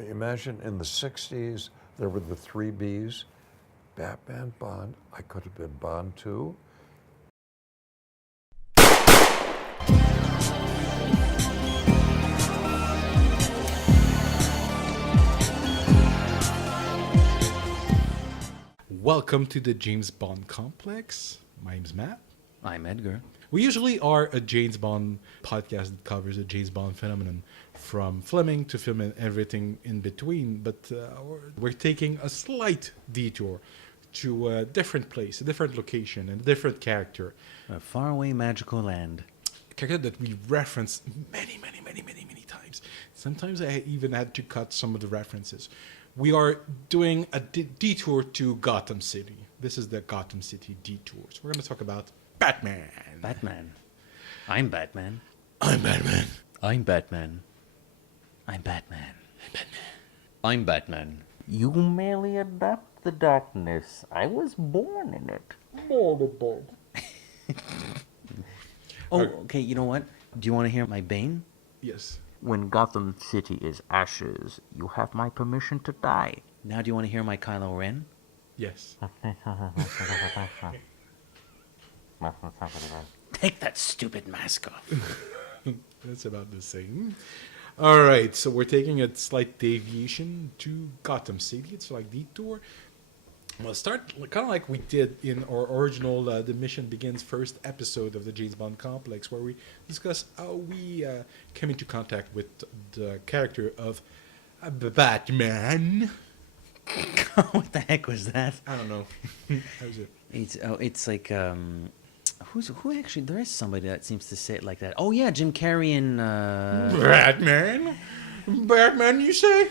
Imagine in the 60s, there were the three Bs, Batman, Bond. I could have been Bond too. Welcome to the James Bond Complex. My name's Matt. I'm Edgar. We usually are a James Bond podcast that covers the James Bond phenomenon from filming to film and everything in between, but we're taking a slight detour to a different place, a different location, and a different character. A faraway magical land. A character that we referenced many times. Sometimes I even had to cut some of the references. We are doing a detour to Gotham City. This is the Gotham City detour. So we're going to talk about Batman. Batman. I'm Batman. I'm Batman. I'm Batman. I'm Batman. I'm Batman. I'm Batman. You merely adopt the darkness. I was born in it. Oh, okay, you know what? Do you want to hear my bane? Yes. When Gotham City is ashes, you have my permission to die. Now do you want to hear my Kylo Ren? Yes. Take that stupid mask off. That's about the same. All right, so we're taking a slight deviation to Gotham City. It's like detour. We'll start kind of like we did in our original The Mission Begins first episode of the James Bond Complex, where we discuss how we came into contact with the character of Batman. What the heck was that? I don't know. How's it? It's like who actually? There is somebody that seems to say it like that. Oh yeah, Jim Carrey and Batman? Batman, you say?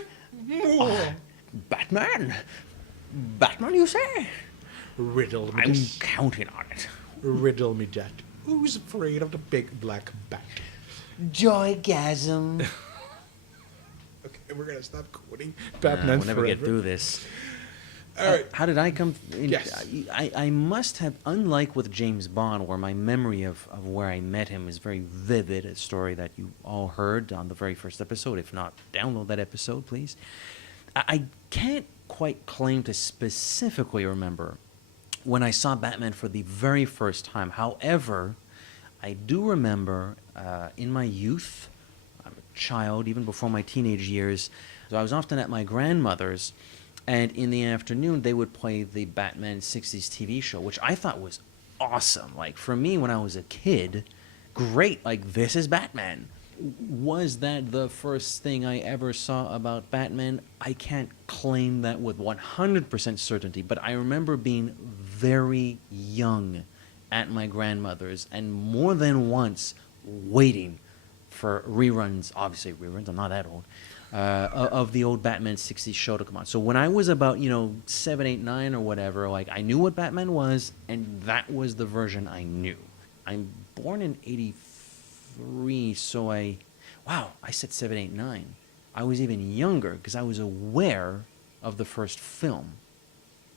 Batman. Batman, you say? Riddle me I'm this. counting on it. Riddle me that. Who's afraid of the big black bat? Joygasm. Okay, we're gonna stop quoting Batman We'll never forever. get through this. All right. How did I come? Yes. I must have, unlike with James Bond, where my memory of where I met him is very vivid, a story that you all heard on the very first episode. If not, download that episode, please. I can't quite claim to specifically remember when I saw Batman for the very first time. However, I do remember in my youth, I'm a child, even before my teenage years, so I was often at my grandmother's, and in the afternoon they would play the Batman 60s TV show, which I thought was awesome. Like, for me, when I was a kid, great, like, this is Batman. Was that the first thing I ever saw about Batman? I can't claim that with 100% certainty, but I remember being very young at my grandmother's and more than once waiting for reruns, obviously reruns, I'm not that old, of the old Batman 60s show to come on. So when I was about, 7, 8, 9 or whatever, like, I knew what Batman was, and that was the version I knew. I'm born in 83, so I said 7, 8, 9. I was even younger because I was aware of the first film.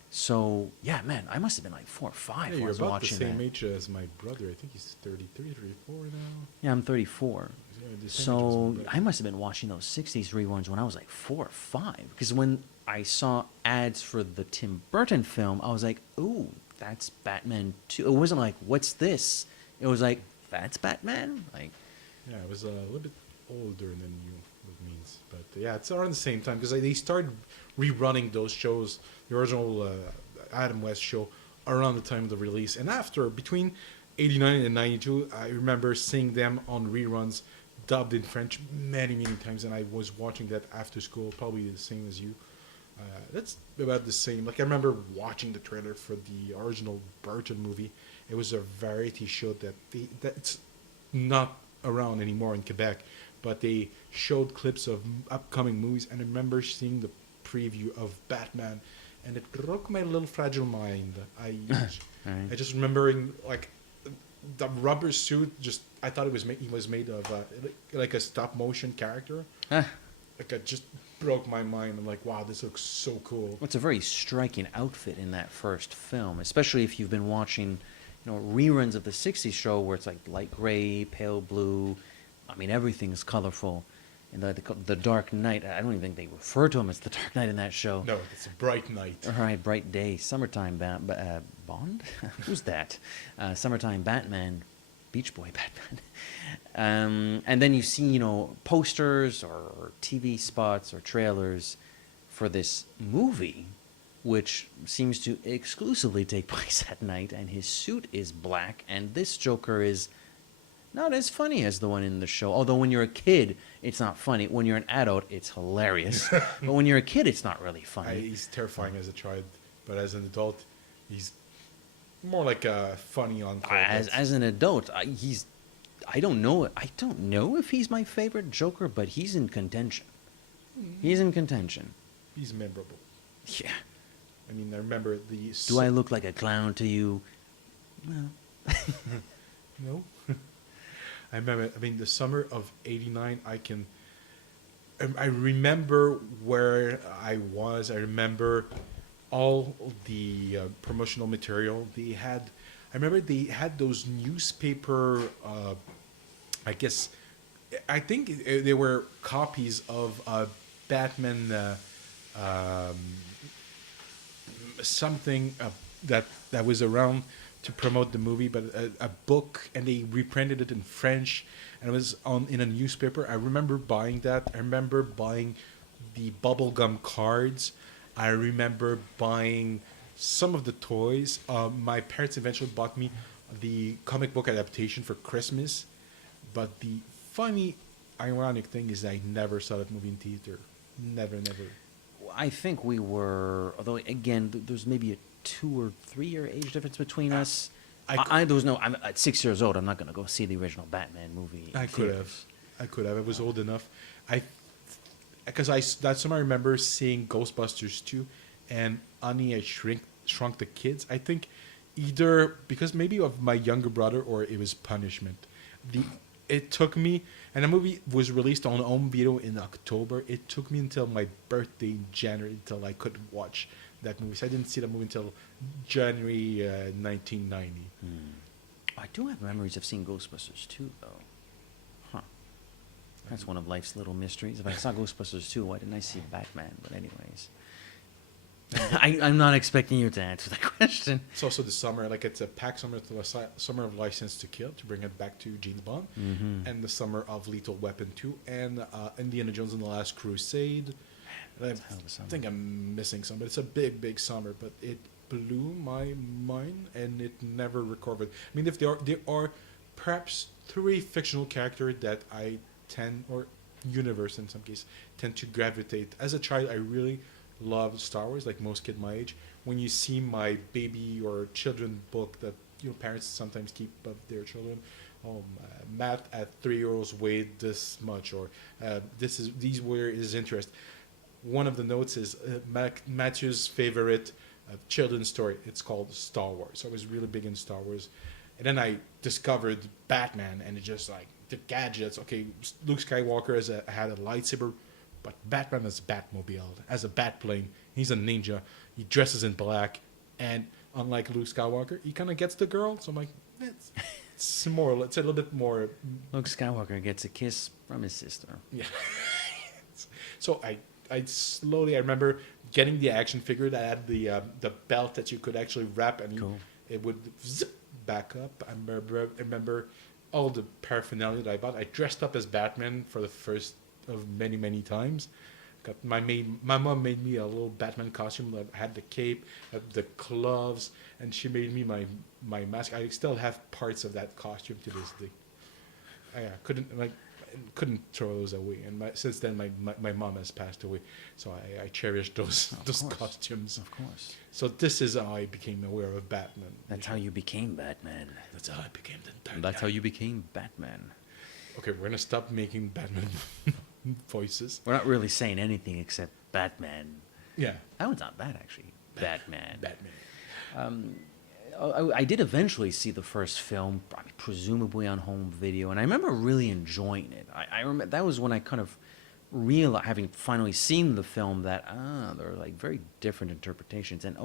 So, yeah, man, I must have been like 4 or 5 Yeah, when I you're was about the watching same that. age as my brother. I think he's 33, 34 now. Yeah, I'm 34. Yeah, the same age as So my brother. I must have been watching those 60s reruns when I was like 4 or 5. Because when I saw ads for the Tim Burton film, I was like, ooh, that's Batman 2. It wasn't like, what's this? It was like, that's Batman? Like, Yeah, I was a little bit older than you, it means. But yeah, it's around the same time because they started rerunning those shows, the original Adam West show, around the time of the release. And after, between 89 and 92, I remember seeing them on reruns, dubbed in French many times. And I was watching that after school, probably the same as you. That's about the same. Like, I remember watching the trailer for the original Burton movie. It was a variety show that's not around anymore in Quebec, but they showed clips of upcoming movies, and I remember seeing the preview of Batman, and it broke my little fragile mind. I just remembering, like, the rubber suit. Just, I thought he was made of like a stop motion character. Like, it just broke my mind. I'm like, wow, this looks so cool. it's a very striking outfit in that first film, especially if you've been watching, reruns of the 60s show where it's like light gray, pale blue. I mean, everything's colorful. in the Dark Knight. I don't even think they refer to him as the Dark Knight in that show. No, it's a bright night. All right, bright day, summertime Bond. Who's that? Summertime Batman, Beach Boy Batman. And then you see, posters or TV spots or trailers for this movie, which seems to exclusively take place at night, and his suit is black, and this Joker is not as funny as the one in the show. Although when you're a kid, it's not funny. When you're an adult, it's hilarious. But when you're a kid, it's not really funny. He's terrifying as a child, but as an adult, he's more like a funny uncle. As an adult, I don't know if he's my favorite Joker, but he's in contention. He's in contention. He's memorable. Yeah. I mean, I remember the... Do I look like a clown to you? Well. No. I remember, the summer of 89, I remember where I was. I remember all the promotional material they had. I remember they had those newspaper, I think they were copies of Batman, something that was around to promote the movie, but a book, and they reprinted it in French, and it was in a newspaper. I remember buying that. I remember buying the bubblegum cards. I remember buying some of the toys. My parents eventually bought me the comic book adaptation for Christmas, but the funny, ironic thing is I never saw that movie in theater. Never. I think we were, although again, there's maybe a 2 or 3 year age difference between us. I'm at 6 years old. I'm not going to go see the original Batman movie. I could have. I was old enough. That summer I remember seeing Ghostbusters 2 and Honey, I Shrunk the Kids. I think either because maybe of my younger brother or it was punishment. It took me, and the movie was released on home video in October. It took me until my birthday in January until I could watch that movie. So I didn't see the movie until January 1990. I do have memories of seeing Ghostbusters 2, though. Huh. That's one of life's little mysteries. If I saw Ghostbusters 2, why didn't I see Batman? But anyways. I'm not expecting you to answer that question. It's also the summer, like it's a packed summer, summer of License to Kill, to bring it back to James Bond, and the summer of Lethal Weapon 2, and Indiana Jones and the Last Crusade. I think I'm missing some, but it's a big summer, but it blew my mind, and it never recovered. I mean, if there are perhaps 3 fictional characters that I tend, or universe in some case, tend to gravitate. As a child, I really love Star Wars, like most kids my age. When you see my baby or children book that parents sometimes keep of their children, Matt at 3 years old weighed this much, or these were his interest. One of the notes is Matthew's favorite children's story. It's called Star Wars. So I was really big in Star Wars, and then I discovered Batman, and it just like the gadgets. Okay, Luke Skywalker had a lightsaber. But Batman has a Batmobile, has a Batplane. He's a ninja. He dresses in black. And unlike Luke Skywalker, he kind of gets the girl. So I'm like, it's a little bit more. Luke Skywalker gets a kiss from his sister. Yeah. So I remember getting the action figure that had the belt that you could actually wrap, and cool. It would zip back up. I remember all the paraphernalia that I bought. I dressed up as Batman for the first of many times. My mom made me a little Batman costume that had the cape, the gloves, and she made me my mask. I still have parts of that costume to this day. I couldn't throw those away, and since then my mom has passed away, so I cherish those costumes. Of course. So this is how I became aware of Batman. That's how you became Batman. That's how I became the Dark That's Knight. how you became Batman. Okay, we're gonna stop making Batman voices. We're not really saying anything except Batman. Yeah. That one's not bad, actually. Batman. Batman. I did eventually see the first film, presumably on home video, and I remember really enjoying it. I remember that was when I kind of realized, having finally seen the film, that there are like very different interpretations, and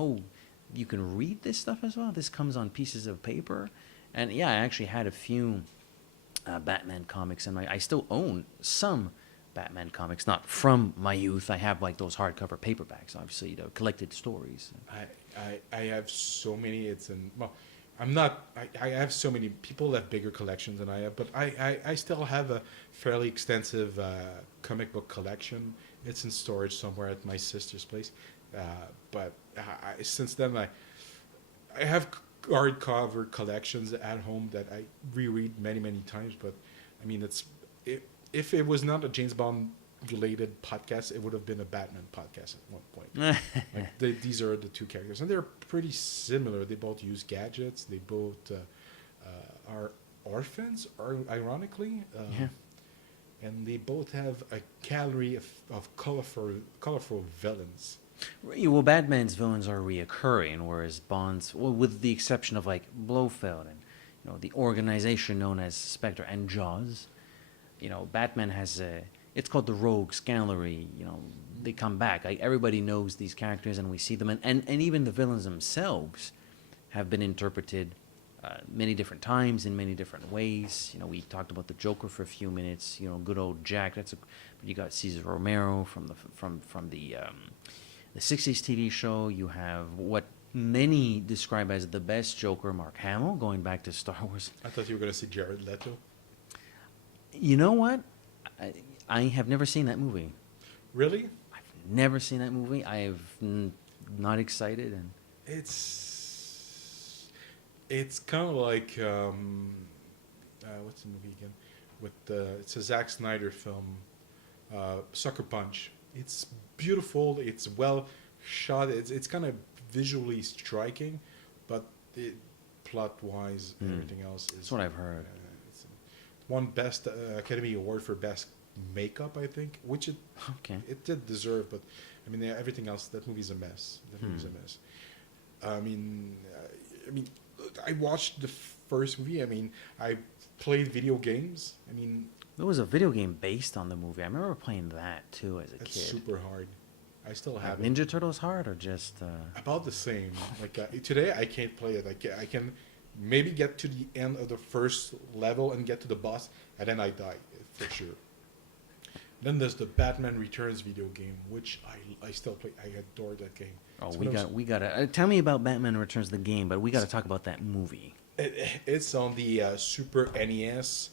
you can read this stuff as well. This comes on pieces of paper, and yeah, I actually had a few Batman comics, and I still own some Batman comics, not from my youth. I have like those hardcover paperbacks, obviously, the collected stories. I have so many. Well, I'm not. I have so many people have bigger collections than I have, but I still have a fairly extensive comic book collection. It's in storage somewhere at my sister's place. But since then, I have hardcover collections at home that I reread many times. But I mean, if it was not a James Bond related podcast, it would have been a Batman podcast at one point. These are the two characters, and they're pretty similar. They both use gadgets. They both are orphans, ironically. Yeah. And they both have a gallery of colorful villains. Well, Batman's villains are reoccurring, whereas Bond's, well, with the exception of like Blofeld and the organization known as Spectre and Jaws, Batman has it's called the Rogues Gallery. They come back. Everybody knows these characters, and we see them, and even the villains themselves have been interpreted many different times in many different ways. We talked about the Joker for a few minutes. Good old Jack. But you got Cesar Romero from the '60s TV show. You have what many describe as the best Joker, Mark Hamill, going back to Star Wars. I thought you were going to say Jared Leto. You know what? I have never seen that movie. Really? I've never seen that movie. Not excited, and it's kind of like what's the movie again? It's a Zack Snyder film, Sucker Punch. It's beautiful. It's well shot. It's kind of visually striking, but plot wise, everything else is. That's what I've heard. It's won Best Academy Award for Best Makeup, I think, which it did deserve. But I mean, everything else. That movie's a mess. I mean, I watched the first movie. I mean, I played video games. I mean, there was a video game based on the movie. I remember playing that too as a kid. It's super hard. I still have it. Ninja Turtles hard or just about the same. Like today, I can't play it. I can maybe get to the end of the first level and get to the boss, and then I die for sure. Then there's the Batman Returns video game, which I still play. I adore that game. Oh, we gotta tell me about Batman Returns the game, but we gotta talk about that movie. It's on the Super NES.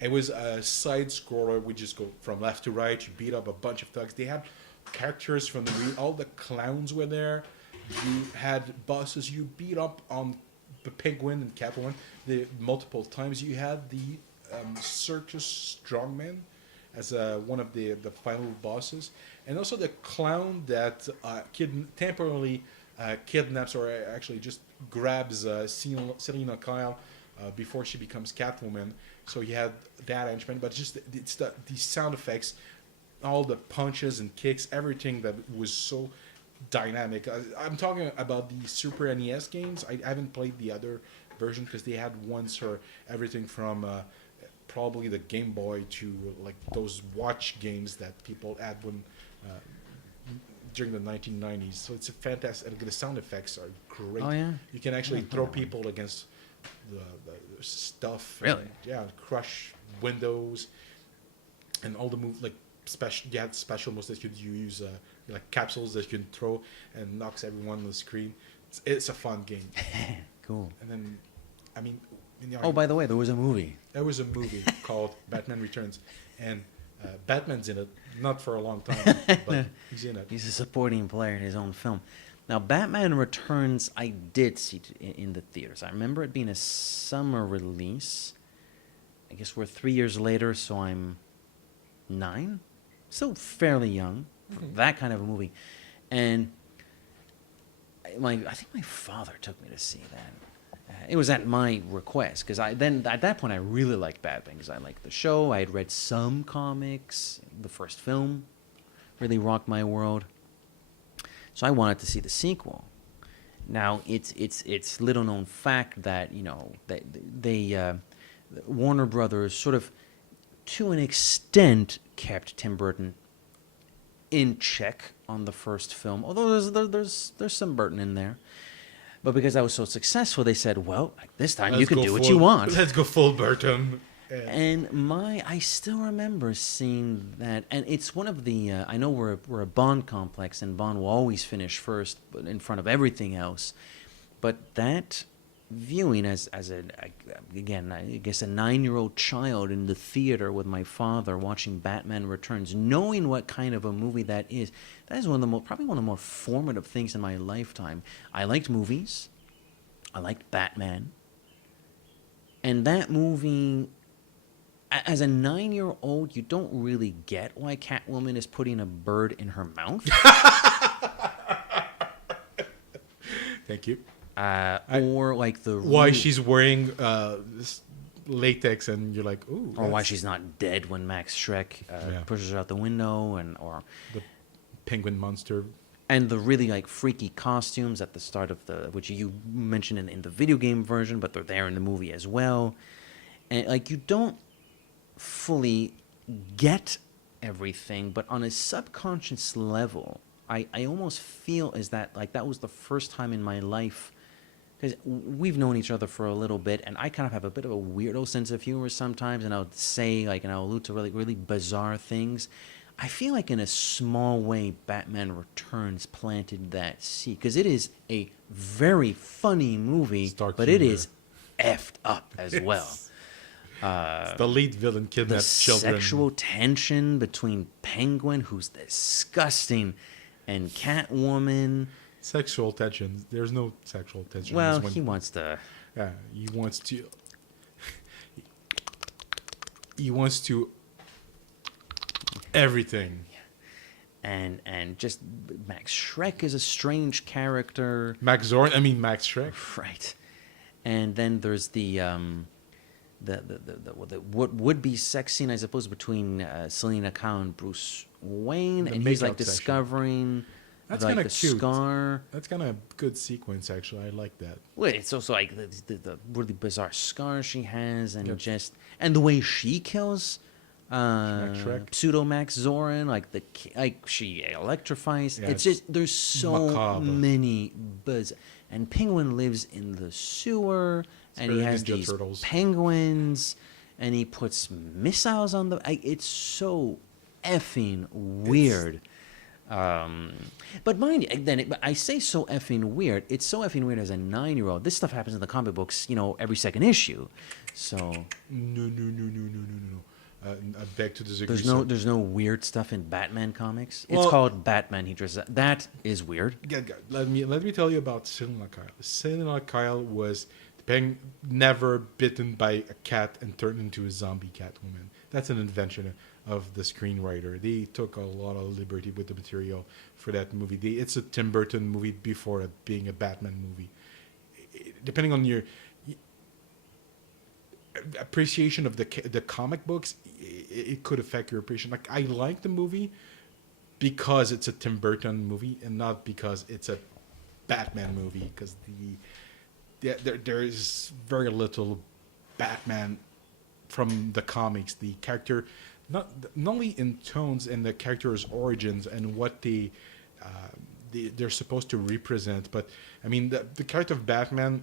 It was a side scroller. We just go from left to right. You beat up a bunch of thugs. They had characters from all the clowns were there. You had bosses. You beat up on the Penguin and Catwoman multiple times. You had the circus strongman as one of the final bosses, and also the clown that temporarily kidnaps or actually just grabs Selena Kyle before she becomes Catwoman. So you had that henchman, but it's the sound effects, all the punches and kicks, everything that was so dynamic. I'm talking about the Super NES games. I haven't played the other version because they had ones for everything from probably the Game Boy to like those watch games that people had during the 1990s. So it's a fantastic. The sound effects are great. Oh yeah. You can actually throw people against the stuff. Really? Crush windows and all the moves like special. You had special moves that you could use, like capsules that you can throw and knocks everyone on the screen. It's a fun game. Cool. And then, I mean. By the way, there was a movie. There was a movie called Batman Returns, and Batman's in it. Not for a long time, but he's in it. He's a supporting player in his own film. Now, Batman Returns, I did see in the theaters. I remember it being a summer release. I guess we're 3 years later, so I'm 9. Still fairly young for that kind of a movie. And I think my father took me to see that. It was at my request because at that point I really liked Batman because I liked the show. I had read some comics. The first film really rocked my world, so I wanted to see the sequel. Now it's little known fact that they Warner Brothers sort of to an extent kept Tim Burton in check on the first film, although there's some Burton in there. But because I was so successful, they said, well, this time you can do what you want. Let's go full Burton. And I still remember seeing that, and it's one of the. I know we're a Bond complex, and Bond will always finish first, but in front of everything else. But that viewing as again, I guess a 9-year-old child in the theater with my father watching Batman Returns, knowing what kind of a movie that is one of the probably one of the more formative things in my lifetime. I liked movies. I liked Batman. And that movie, as a 9-year-old, you don't really get why Catwoman is putting a bird in her mouth. Thank you. Or like Why she's wearing this latex, and you're like, ooh. or why she's not dead when Max Schreck pushes her out the window, or the penguin monster. and the really like freaky costumes at the start of which you mentioned in the video game version, but they're there in the movie as well. And like you don't fully get everything, but on a subconscious level, I almost feel is that like that was the first time in my life, because we've known each other for a little bit, and I kind of have a bit of a weirdo sense of humor sometimes, and I'll say like, and I'll allude to really, really bizarre things. I feel like in a small way, Batman Returns planted that seed, because it is a very funny movie, Stark but humor. it is effed up as well. The lead villain The kidnaps children. sexual tension between Penguin, who's disgusting, and Catwoman. Sexual tension. There's no sexual tension. Well, There's he wants to. Yeah, he wants to. He wants to. Everything. And just Max Schreck is a strange character. Max Schreck. Right. And then there's the what would be sex scene, I suppose, between Selena Kyle and Bruce Wayne, The and he's like makeup section. discovering That's like kinda the cute. scar. That's kind of a good sequence, actually. I like that. Well, it's also like the really bizarre scar she has, and Yep. just and the way she kills Shrek. pseudo Max Zorin, like she electrifies. Yeah, it's just there's so macabre. many and Penguin lives in the sewer, and he very has Ninja these Turtles. penguins, and he puts missiles on the. It's so effing weird. But mind you, but I say so effing weird. It's so effing weird as a 9-year-old. This stuff happens in the comic books, every second issue. So No. I beg to disagree. sir. there's no weird stuff in Batman comics. It's Well- called Batman. He dresses. That is weird. Let me tell you about Selena Kyle. Selena Kyle was never bitten by a cat and turned into a zombie Catwoman. That's an invention of the screenwriter. They took a lot of liberty with the material for that movie. It's a Tim Burton movie before it being a Batman movie. Depending on your appreciation of the comic books, it could affect your appreciation. Like, I like the movie because it's a Tim Burton movie and not because it's a Batman movie, because there is very little Batman from the comics. The character, not only in tones and the character's origins and what they're supposed to represent, but I mean the character of Batman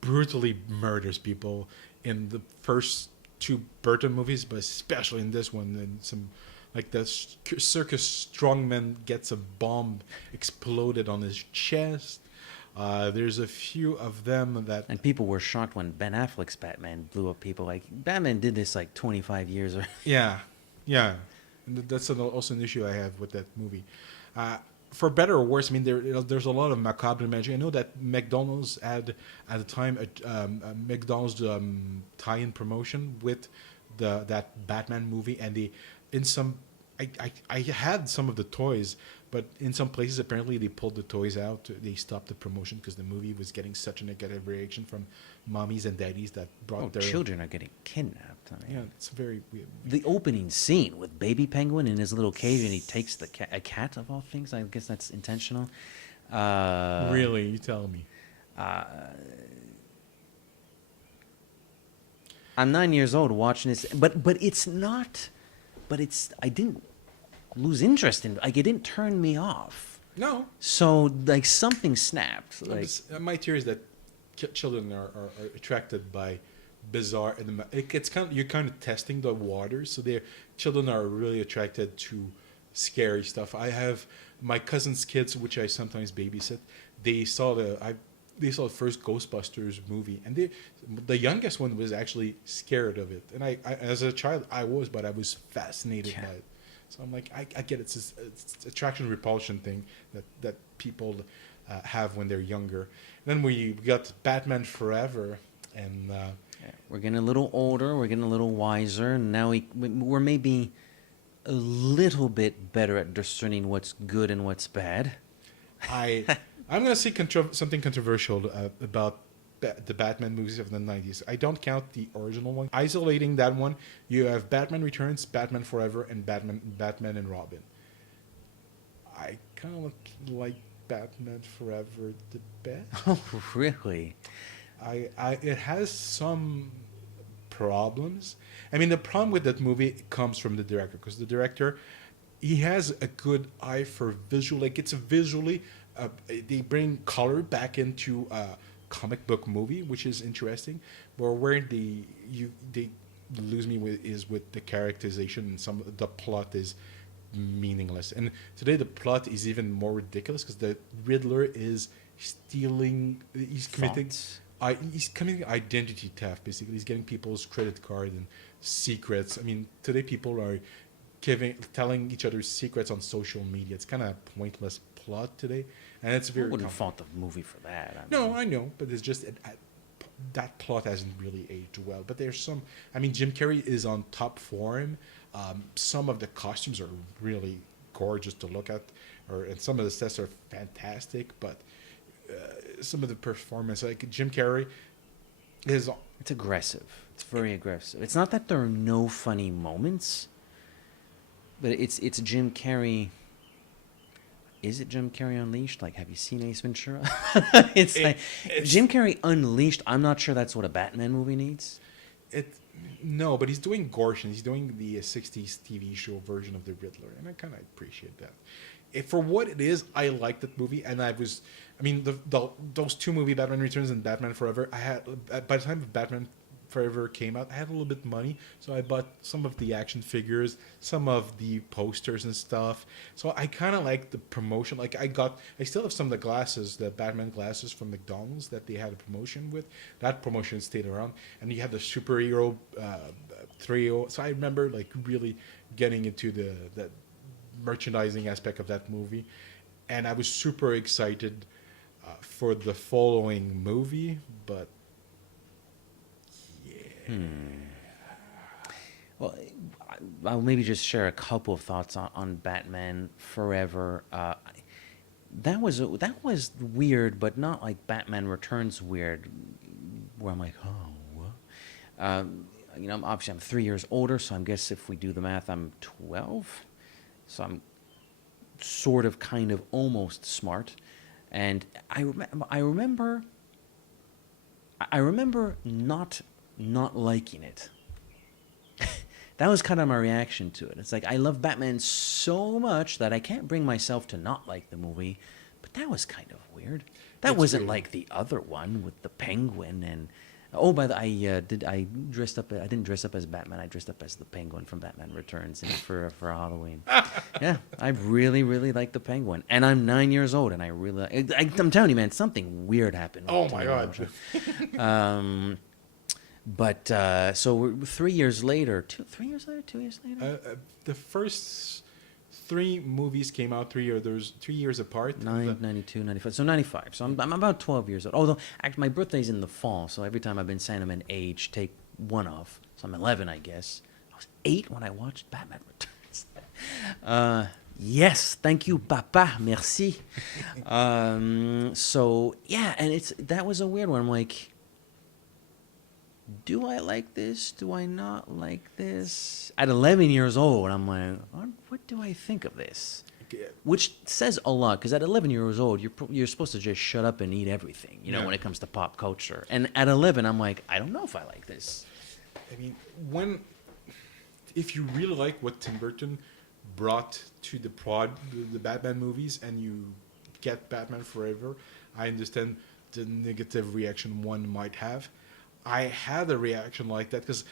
brutally murders people in the first two Burton movies, but especially in this one. And some, like, the circus strongman gets a bomb exploded on his chest. There's a few of them that... And people were shocked when Ben Affleck's Batman blew up people. Like, Batman did this like 25 years or... Yeah. And that's also an issue I have with that movie. For better or worse, I mean, there's a lot of macabre imagery. I know that McDonald's had, at the time, a McDonald's tie-in promotion with that Batman movie, and I had some of the toys, but in some places apparently they pulled the toys out. They stopped the promotion because the movie was getting such a negative reaction from mommies and daddies that brought their children are getting kidnapped. I mean, Yeah, it's very weird. the opening scene with Baby Penguin in his little cage, and he takes a cat of all things. I guess that's intentional. Really, you tell me. I'm 9 years old watching this, but it's not. But I didn't lose interest in. Like, it didn't turn me off. No. So like something snapped. Like, My theory is that children are attracted by bizarre, and it's you're kind of testing the waters. So their children are really attracted to scary stuff. I have my cousin's kids, which I sometimes babysit. They saw they saw the first Ghostbusters movie, and the youngest one was actually scared of it. And I as a child, but I was fascinated by it. So I'm like, I get it. It's attraction repulsion thing that people have when they're younger. And then we got Batman Forever, and We're getting a little older. We're getting a little wiser. And now we're maybe a little bit better at discerning what's good and what's bad. I'm gonna say something controversial about the Batman movies of the 90s. I don't count the original one. Isolating that one, you have Batman Returns, Batman Forever, and Batman and Robin. I kind of like Batman Forever the best. Oh, really? It has some problems. I mean, the problem with that movie comes from the director, because the director, he has a good eye for visual. Like, it's a visually, they bring color back into comic book movie, which is interesting. But where they lose me with the characterization, and some of the plot is meaningless. And today the plot is even more ridiculous, because the Riddler is stealing. He's committing identity theft. Basically, he's getting people's credit card and secrets. I mean, today people are telling each other secrets on social media. It's kind of a pointless plot today, and it's very. I wouldn't fault the movie for that. No, I know, but it's just that plot hasn't really aged well. But there's some. I mean, Jim Carrey is on top form. Some of the costumes are really gorgeous to look at, and some of the sets are fantastic. But some of the performance, like Jim Carrey, it's aggressive. It's very aggressive. It's not that there are no funny moments, but it's Jim Carrey. Is it Jim Carrey Unleashed? Like, have you seen Ace Ventura? it's Jim Carrey Unleashed. I'm not sure that's what a Batman movie needs. No, but he's doing Gorshin. He's doing the 60s TV show version of the Riddler, and I kind of appreciate that. For what it is, I like that movie, and those two movies, Batman Returns and Batman Forever, by the time Batman Forever came out, I had a little bit of money, so I bought some of the action figures, some of the posters and stuff. So I kind of like the promotion. Like, I still have some of the glasses, the Batman glasses from McDonald's that they had a promotion with. That promotion stayed around, and you had the superhero trio. So I remember like really getting into the merchandising aspect of that movie, and I was super excited for the following movie, but. Well, I'll maybe just share a couple of thoughts on Batman Forever. That was weird, but not like Batman Returns weird, where I'm like, oh, what? Obviously I'm 3 years older, so I guess if we do the math, I'm 12. So I'm sort of, kind of, almost smart. And I remember not liking it. That was kind of my reaction to it. It's like, I love Batman so much that I can't bring myself to not like the movie, but that was kind of weird. That wasn't weird. Like the other one with the Penguin and I didn't dress up as Batman. I dressed up as the Penguin from Batman Returns for Halloween. Yeah, I really, really like the Penguin, and I'm 9 years old, and I'm telling you, man, something weird happened. Oh my God. But so we're 3 years later, 2 years later. The first 3 movies came out 3 years apart. 92, 95. So 95. So I'm about 12 years old. Although actually my birthday's in the fall, so every time I've been saying I'm an age, take one off. So I'm 11, I guess. I was 8 when I watched Batman Returns. Yes, thank you, Papa. Merci. So yeah, and that was a weird one. I'm like, do I like this? Do I not like this? At 11 years old, I'm like, what do I think of this? Which says a lot, because at 11 years old, you're supposed to just shut up and eat everything, when it comes to pop culture. And at 11, I'm like, I don't know if I like this. I mean, if you really like what Tim Burton brought to the Batman movies, and you get Batman Forever, I understand the negative reaction one might have. I had a reaction like that because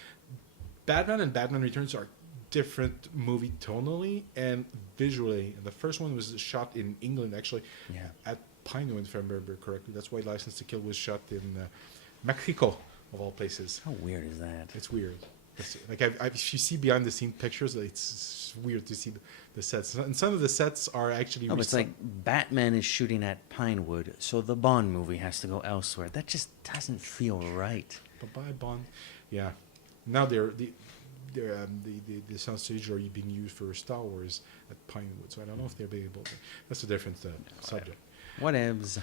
Batman and Batman Returns are different movie tonally and visually. The first one was shot in England, actually, Yeah. at Pinewood, if I remember correctly. That's why License to Kill was shot in Mexico, of all places. How weird is that? It's weird. Like if you see behind the scene pictures, it's weird to see the sets. And some of the sets are actually. No, but it's like Batman is shooting at Pinewood, so the Bond movie has to go elsewhere. That just doesn't feel right. But by Bond, yeah. Now the soundstage are being used for Star Wars at Pinewood, so I don't know if they'll be able to. That's a different subject. Whatevs.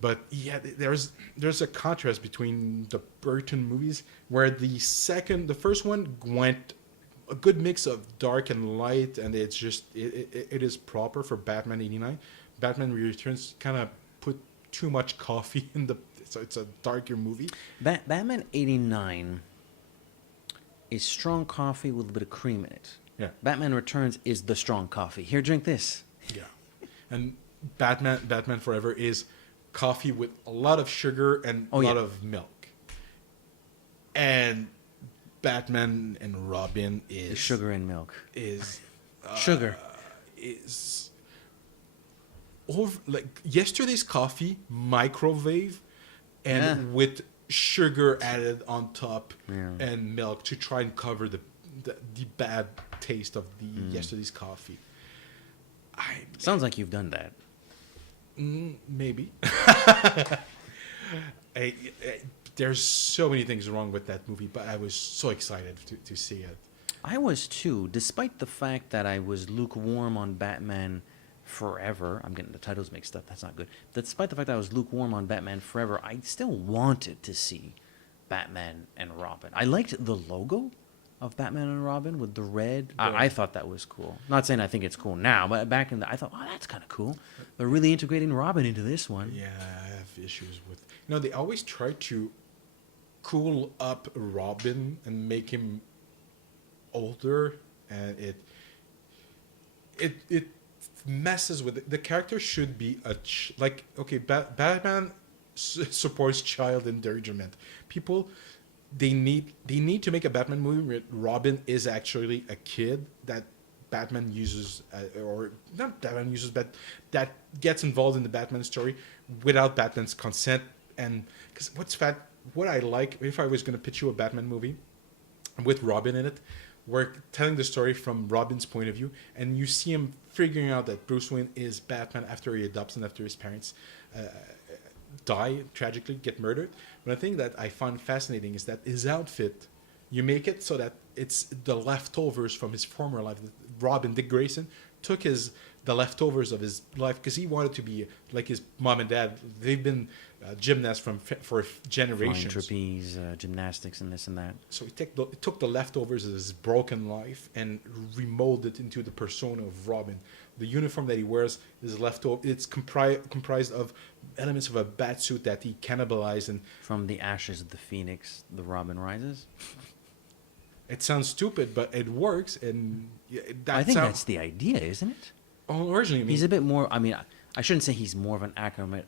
But yeah, there's a contrast between the Burton movies where the first one went a good mix of dark and light, and it's just it is proper for Batman '89. Batman Returns kind of put too much coffee in so it's a darker movie. Batman '89 is strong coffee with a bit of cream in it. Yeah. Batman Returns is the strong coffee. Here, drink this. Yeah, and Batman Forever is coffee with a lot of sugar and a lot of milk. And Batman and Robin is Sugar and milk. Is Sugar. Is over like yesterday's coffee microwave and with sugar added on top and milk to try and cover the bad taste of the yesterday's coffee. Sounds like you've done that. Maybe. There's so many things wrong with that movie, but I was so excited to see it. I was too, despite the fact that I was lukewarm on Batman Forever. I'm getting the titles mixed up. That's not good. Despite the fact that I was lukewarm on Batman Forever, I still wanted to see Batman and Robin. I liked the logo of Batman and Robin with the red. I thought that was cool. Not saying I think it's cool now, but back in I thought, oh, that's kind of cool. They're really integrating Robin into this one. Yeah, I have issues with. They always try to cool up Robin and make him older, and it messes with it. The character should be Batman supports child endangerment. People. They need to make a Batman movie where Robin is actually a kid that Batman uses, or not Batman uses, but that gets involved in the Batman story without Batman's consent. And because what I like, if I was going to pitch you a Batman movie with Robin in it, we're telling the story from Robin's point of view, and you see him figuring out that Bruce Wayne is Batman after he adopts and after his parents die tragically, get murdered. But the thing that I find fascinating is that his outfit, you make it so that it's the leftovers from his former life. Robin, Dick Grayson, took the leftovers of his life because he wanted to be like his mom and dad. They've been gymnasts for generations. Flying trapeze, gymnastics, and this and that. So he took the leftovers of his broken life and remolded it into the persona of Robin. The uniform that he wears is leftover. It's comprised of elements of a bat suit that he cannibalized. And from the ashes of the phoenix, the Robin rises. It sounds stupid, but it works. And I think that's the idea, isn't it? Originally, he's a bit more. I mean, I shouldn't say he's more of an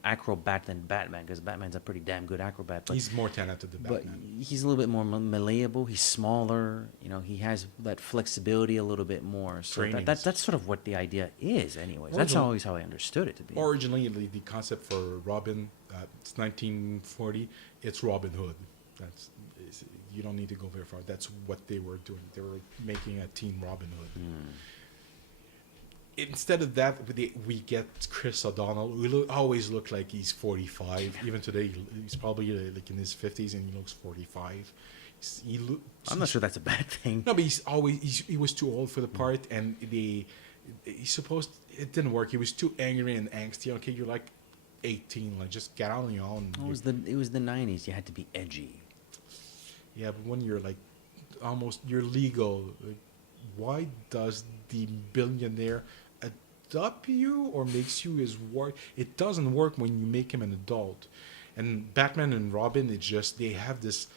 acrobat than Batman, because Batman's a pretty damn good acrobat. But he's more talented than Batman. But he's a little bit more malleable. He's smaller. He has that flexibility a little bit more. So that's sort of what the idea is, anyways. That's always how I understood it to be. Originally, the concept for Robin, it's 1940. It's Robin Hood. You don't need to go very far. That's what they were doing. They were making a Team Robin Hood. Instead of that, we get Chris O'Donnell, who always look like he's 45. Even today, he's probably like in his 50s, and he looks 45. I'm not sure that's a bad thing. No, but he was too old for the part, and it didn't work. He was too angry and angsty. Okay, you're like 18, like just get on your own. It was the 90s. You had to be edgy. Yeah, but when you're like you're legal, like, why does the billionaire adopt you or makes you his wife? It doesn't work when you make him an adult. And Batman and Robin, it's just they have this.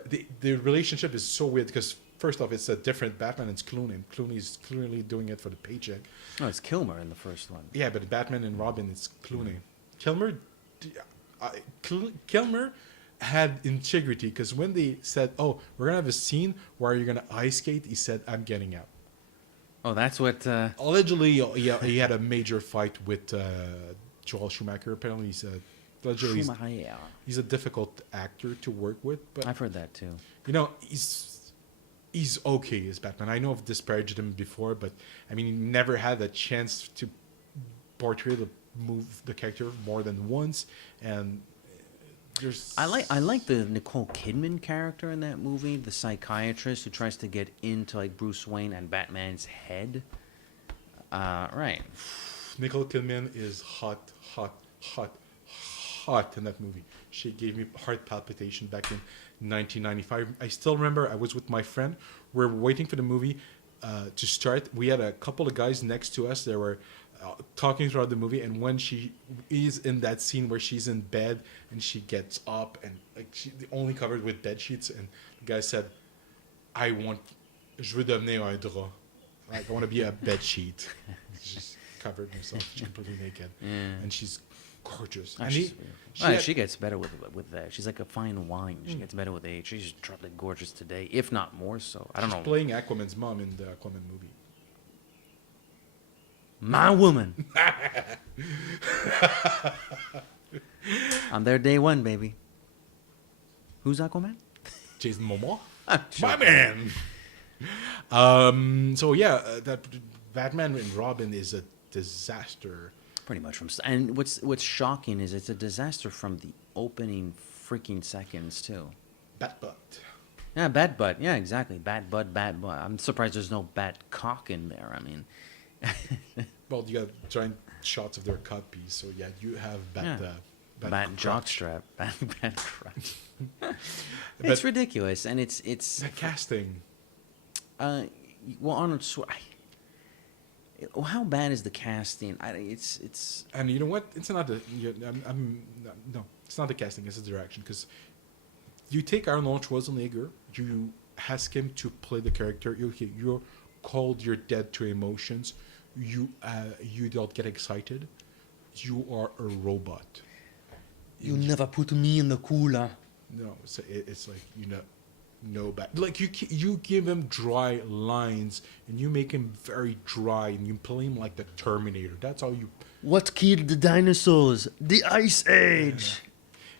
The relationship is so weird because first off, it's a different Batman. It's Clooney. Clooney's clearly doing it for the paycheck. Oh, it's Kilmer in the first one. Yeah, but Batman and Robin, it's Clooney. Kilmer had integrity, because when they said, "Oh, we're gonna have a scene where you're gonna ice skate," he said, "I'm getting out." Oh, that's what. Allegedly, he had a major fight with Joel Schumacher. Apparently, allegedly Schumacher. he's a difficult actor to work with, but I've heard that too. he's okay as Batman. I know I've disparaged him before, but I mean, he never had a chance to portray the character more than once, and there's I like the Nicole Kidman character in that movie, the psychiatrist who tries to get into like Bruce Wayne and Batman's head. Right. Nicole Kidman is hot in that movie. She gave me heart palpitation back in 1995. I still remember I was with my friend. We were waiting for the movie to start. We had a couple of guys next to us. They were talking throughout the movie, and when she is in that scene where she's in bed and she gets up and like she only covered with bed sheets, and the guy said, je veux devenir un drap. Like, I want to be a bed sheet. She's covered herself completely naked, and she's gorgeous. Oh, And she gets better with that. She's like a fine wine. She gets better with age. She's truly gorgeous today, if not more so. I don't know. playing Aquaman's mom in the Aquaman movie. My woman. I'm there day one, baby. Who's Aquaman? Jason Momoa. I'm My joking. man. So yeah, that Batman and Robin is a disaster. Pretty much and what's shocking is it's a disaster from the opening freaking seconds too. Bat butt. Yeah, bat butt. Yeah, exactly. Bat butt, bat butt. I'm surprised there's no bat cock in there. I mean, Well, you got giant shots of their cut piece, so yeah, you have bat. bat crotch. jockstrap, bat crotch. But It's ridiculous, and it's the casting. well, Arnold how bad is the casting? It's And you know what? It's not the. No, it's not the casting. It's the direction. Because you take Arnold Schwarzenegger, you ask him to play the character. You're cold. You're dead to emotions. You don't get excited. You are a robot. you never put me in the cooler. No, it's like no bad. Like you give him dry lines and you make him very dry and you play him like the Terminator. That's how you. What killed the dinosaurs? The Ice Age.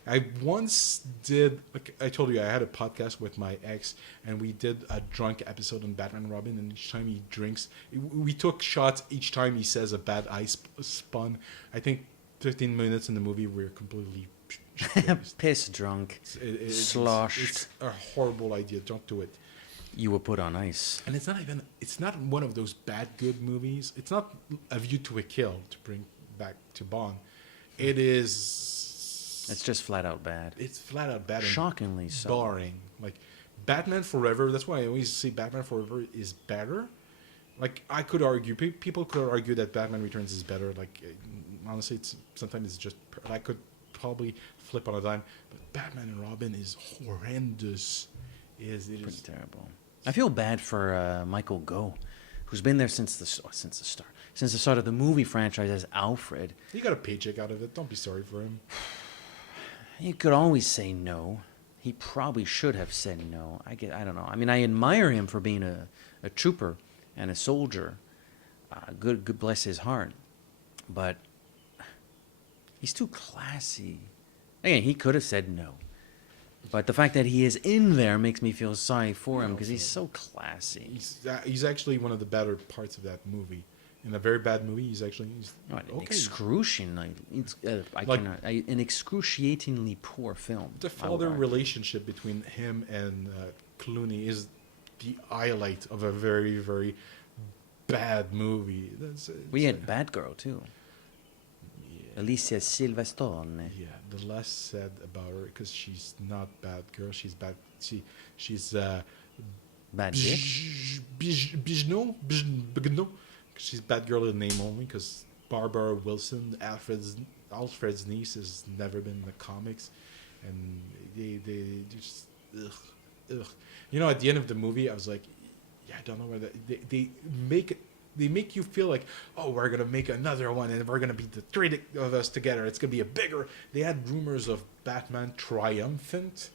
I once did, like I told you, I had a podcast with my ex, and we did a drunk episode on Batman and Robin, and each time he drinks, we took shots each time he says a bad ice spun. I think 15 minutes in the movie, we're completely Piss drunk, it's sloshed. a horrible idea. Don't do it. You were put on ice. And it's not one of those bad good movies. It's not A View to a Kill, to bring back to Bond. It is. It's just flat out bad. It's flat out bad. And Shockingly so. boring. Like Batman Forever. That's why I always say Batman Forever is better. Like I could argue, people could argue that Batman Returns is better. Like honestly, sometimes it's just. I could probably flip on a dime, but Batman and Robin is horrendous. Pretty terrible. I feel bad for Michael Gough, who's been there since the start of the movie franchise as Alfred. He got a paycheck out of it. Don't be sorry for him. He could always say no. He probably should have said no. I don't know. I mean, I admire him for being a trooper and a soldier. Good bless his heart. But he's too classy. Again, he could have said no. But the fact that he is in there makes me feel sorry for him because he's so classy. He's actually one of the better parts of that movie. In a very bad movie, he's okay. An excruciatingly poor film. The father relationship between him and Clooney is the highlight of a very, very bad movie. We had Batgirl too. Yeah. Alicia Silverstone. Yeah, the less said about her because she's not bad girl. She's bad. She's Bad bitch. Bigno. She's Batgirl in name only because Barbara Wilson, Alfred's niece, has never been in the comics, and they just ugh. You know, at the end of the movie, I was like, yeah, I don't know where they make they make you feel like, oh, we're gonna make another one, and we're gonna be the three of us together. It's gonna be a bigger. They had rumors of Batman Triumphant,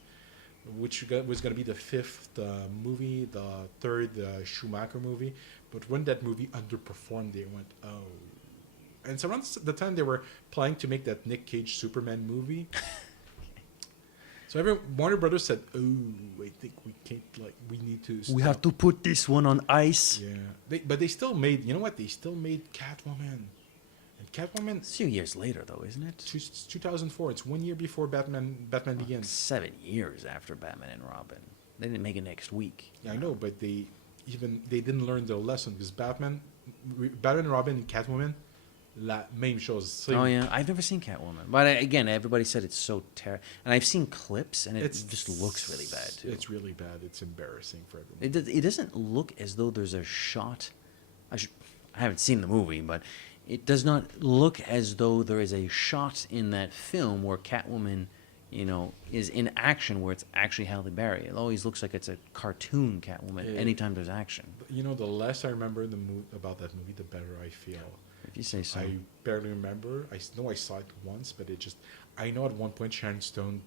which was gonna be the fifth movie, the third Schumacher movie. But when that movie underperformed, they went, oh. And so around the time they were planning to make that Nick Cage Superman movie. So Warner Brothers said, "Oh, I think we can't. Like, we need to. Stop. We have to put this one on ice." Yeah, but they still made. You know what? They still made Catwoman, and Catwoman. It's a few years later, though, isn't it? 2004. It's 1 year before Batman Begins. 7 years after Batman and Robin. They didn't make it next week. Yeah, I know, but they didn't learn their lesson because Batman and Robin, and Catwoman. Même chose. Oh yeah, I've never seen Catwoman, but again, everybody said it's so terrible, and I've seen clips, and it just looks really bad too. It's really bad. It's embarrassing for everyone. It doesn't look as though there's a shot. I haven't seen the movie, but it does not look as though there is a shot in that film where Catwoman, is in action, where it's actually Halle Berry. It always looks like it's a cartoon Catwoman anytime there's action. The less I remember about that movie, the better I feel. If you say so. I barely remember. I know I saw it once, but I know at one point Sharon Stone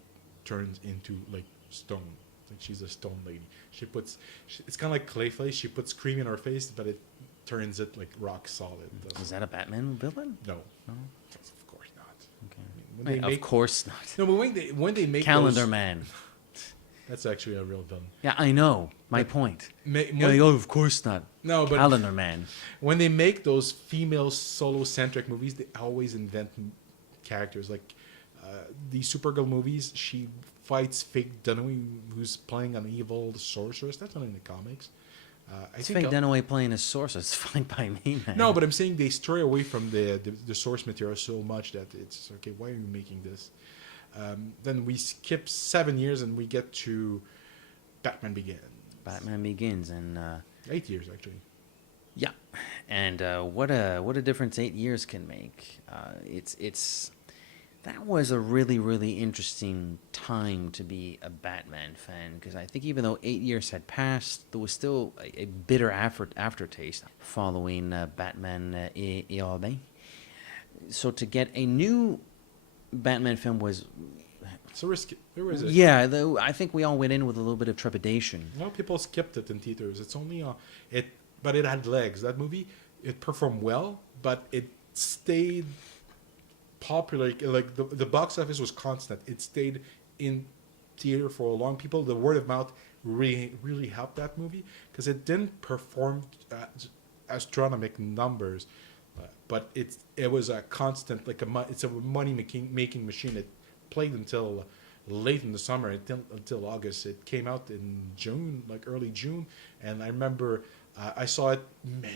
turns into like stone. Like she's a stone lady. It's kind of like Clayface. She puts cream in her face, but it turns it like rock solid. Is that a Batman villain? No. No? Of course not. Okay. Of course not. No, but when they make Calendar Man. That's actually a real villain. Yeah, I know. My point. Of course not. No, but Calendar Man. When they make those female solo-centric movies, they always invent characters. Like the Supergirl movies, she fights Faye Dunaway, who's playing an evil sorceress. That's not in the comics. Faye Dunaway playing a sorceress. It's fine by me, man. No, but I'm saying they stray away from the source material so much that it's okay. Why are you making this? Then we skip 7 years and we get to Batman Begins. Batman Begins, and 8 years actually. Yeah, and what a difference 8 years can make. That was a really, really interesting time to be a Batman fan, because I think even though 8 years had passed, there was still a bitter aftertaste following Batman et Robin. So to get a new Batman film was... So risky. Where was it? Yeah, I think we all went in with a little bit of trepidation. No, people skipped it in theaters. It's only but it had legs. That movie, it performed well, but it stayed popular. Like the box office was constant. It stayed in theater for a long. The word of mouth really helped that movie because it didn't perform astronomical numbers, but it was a constant, it's a money making machine. It played until late in the summer, until August. It came out in June, like early June, and I remember I saw it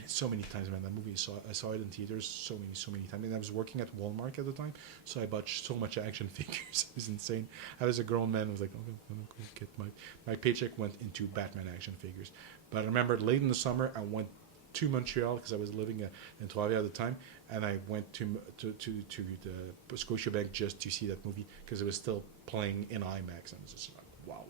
so many times. That movie, I saw it in theaters so many times. And I was working at Walmart at the time, so I bought so much action figures. It was insane. I was a grown man. I was like, okay, get my paycheck went into Batman action figures. But I remember late in the summer, I went to Montreal because I was living in Trois-Rivières at the time, and I went to the Scotiabank just to see that movie because it was still playing in IMAX, and it was just like, wow.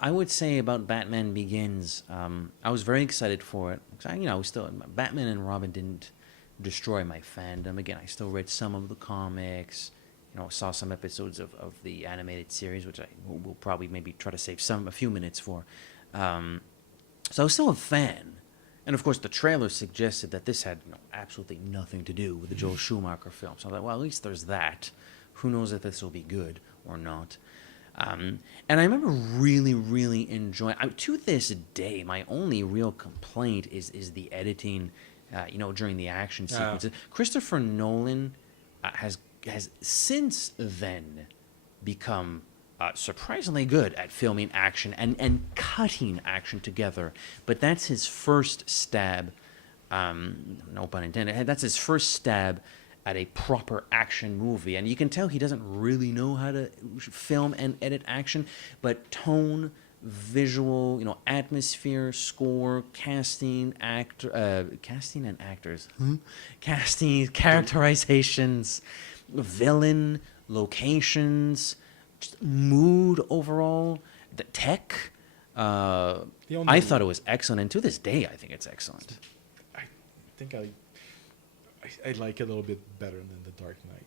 I would say about Batman Begins, I was very excited for it. I was still Batman and Robin didn't destroy my fandom. Again, I still read some of the comics. Saw some episodes of the animated series, which I will probably maybe try to save a few minutes for. So I was still a fan. And of course, the trailer suggested that this had absolutely nothing to do with the Joel Schumacher film. So I thought, well, at least there's that. Who knows if this will be good or not? And I remember really, really enjoying. To this day, my only real complaint is the editing. During the action sequences. Christopher Nolan has since then become surprisingly good at filming action and cutting action together. But that's his first stab, no pun intended, that's his first stab at a proper action movie. And you can tell he doesn't really know how to film and edit action, but tone, visual, atmosphere, score, casting and actors, casting, characterizations, villain, locations, just mood overall, the tech. I thought it was excellent, and to this day, I think it's excellent. think I like it a little bit better than The Dark Knight.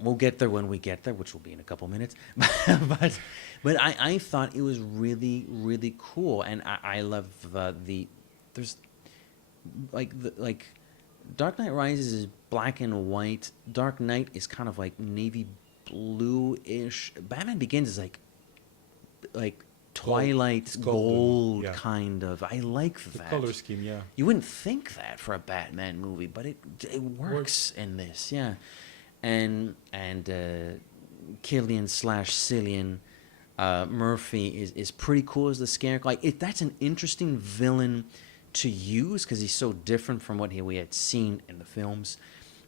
We'll get there when we get there, which will be in a couple minutes. but I thought it was really, really cool, and I love there's like Dark Knight Rises is black and white. Dark Knight is kind of like navy blue-ish. Batman Begins is like twilight gold yeah. kind of. I like The that color scheme, yeah. You wouldn't think that for a Batman movie, but it works in this, yeah. And Killian/Cillian Murphy is pretty cool as the Scarecrow. Like that's an interesting villain to use because he's so different from what we had seen in the films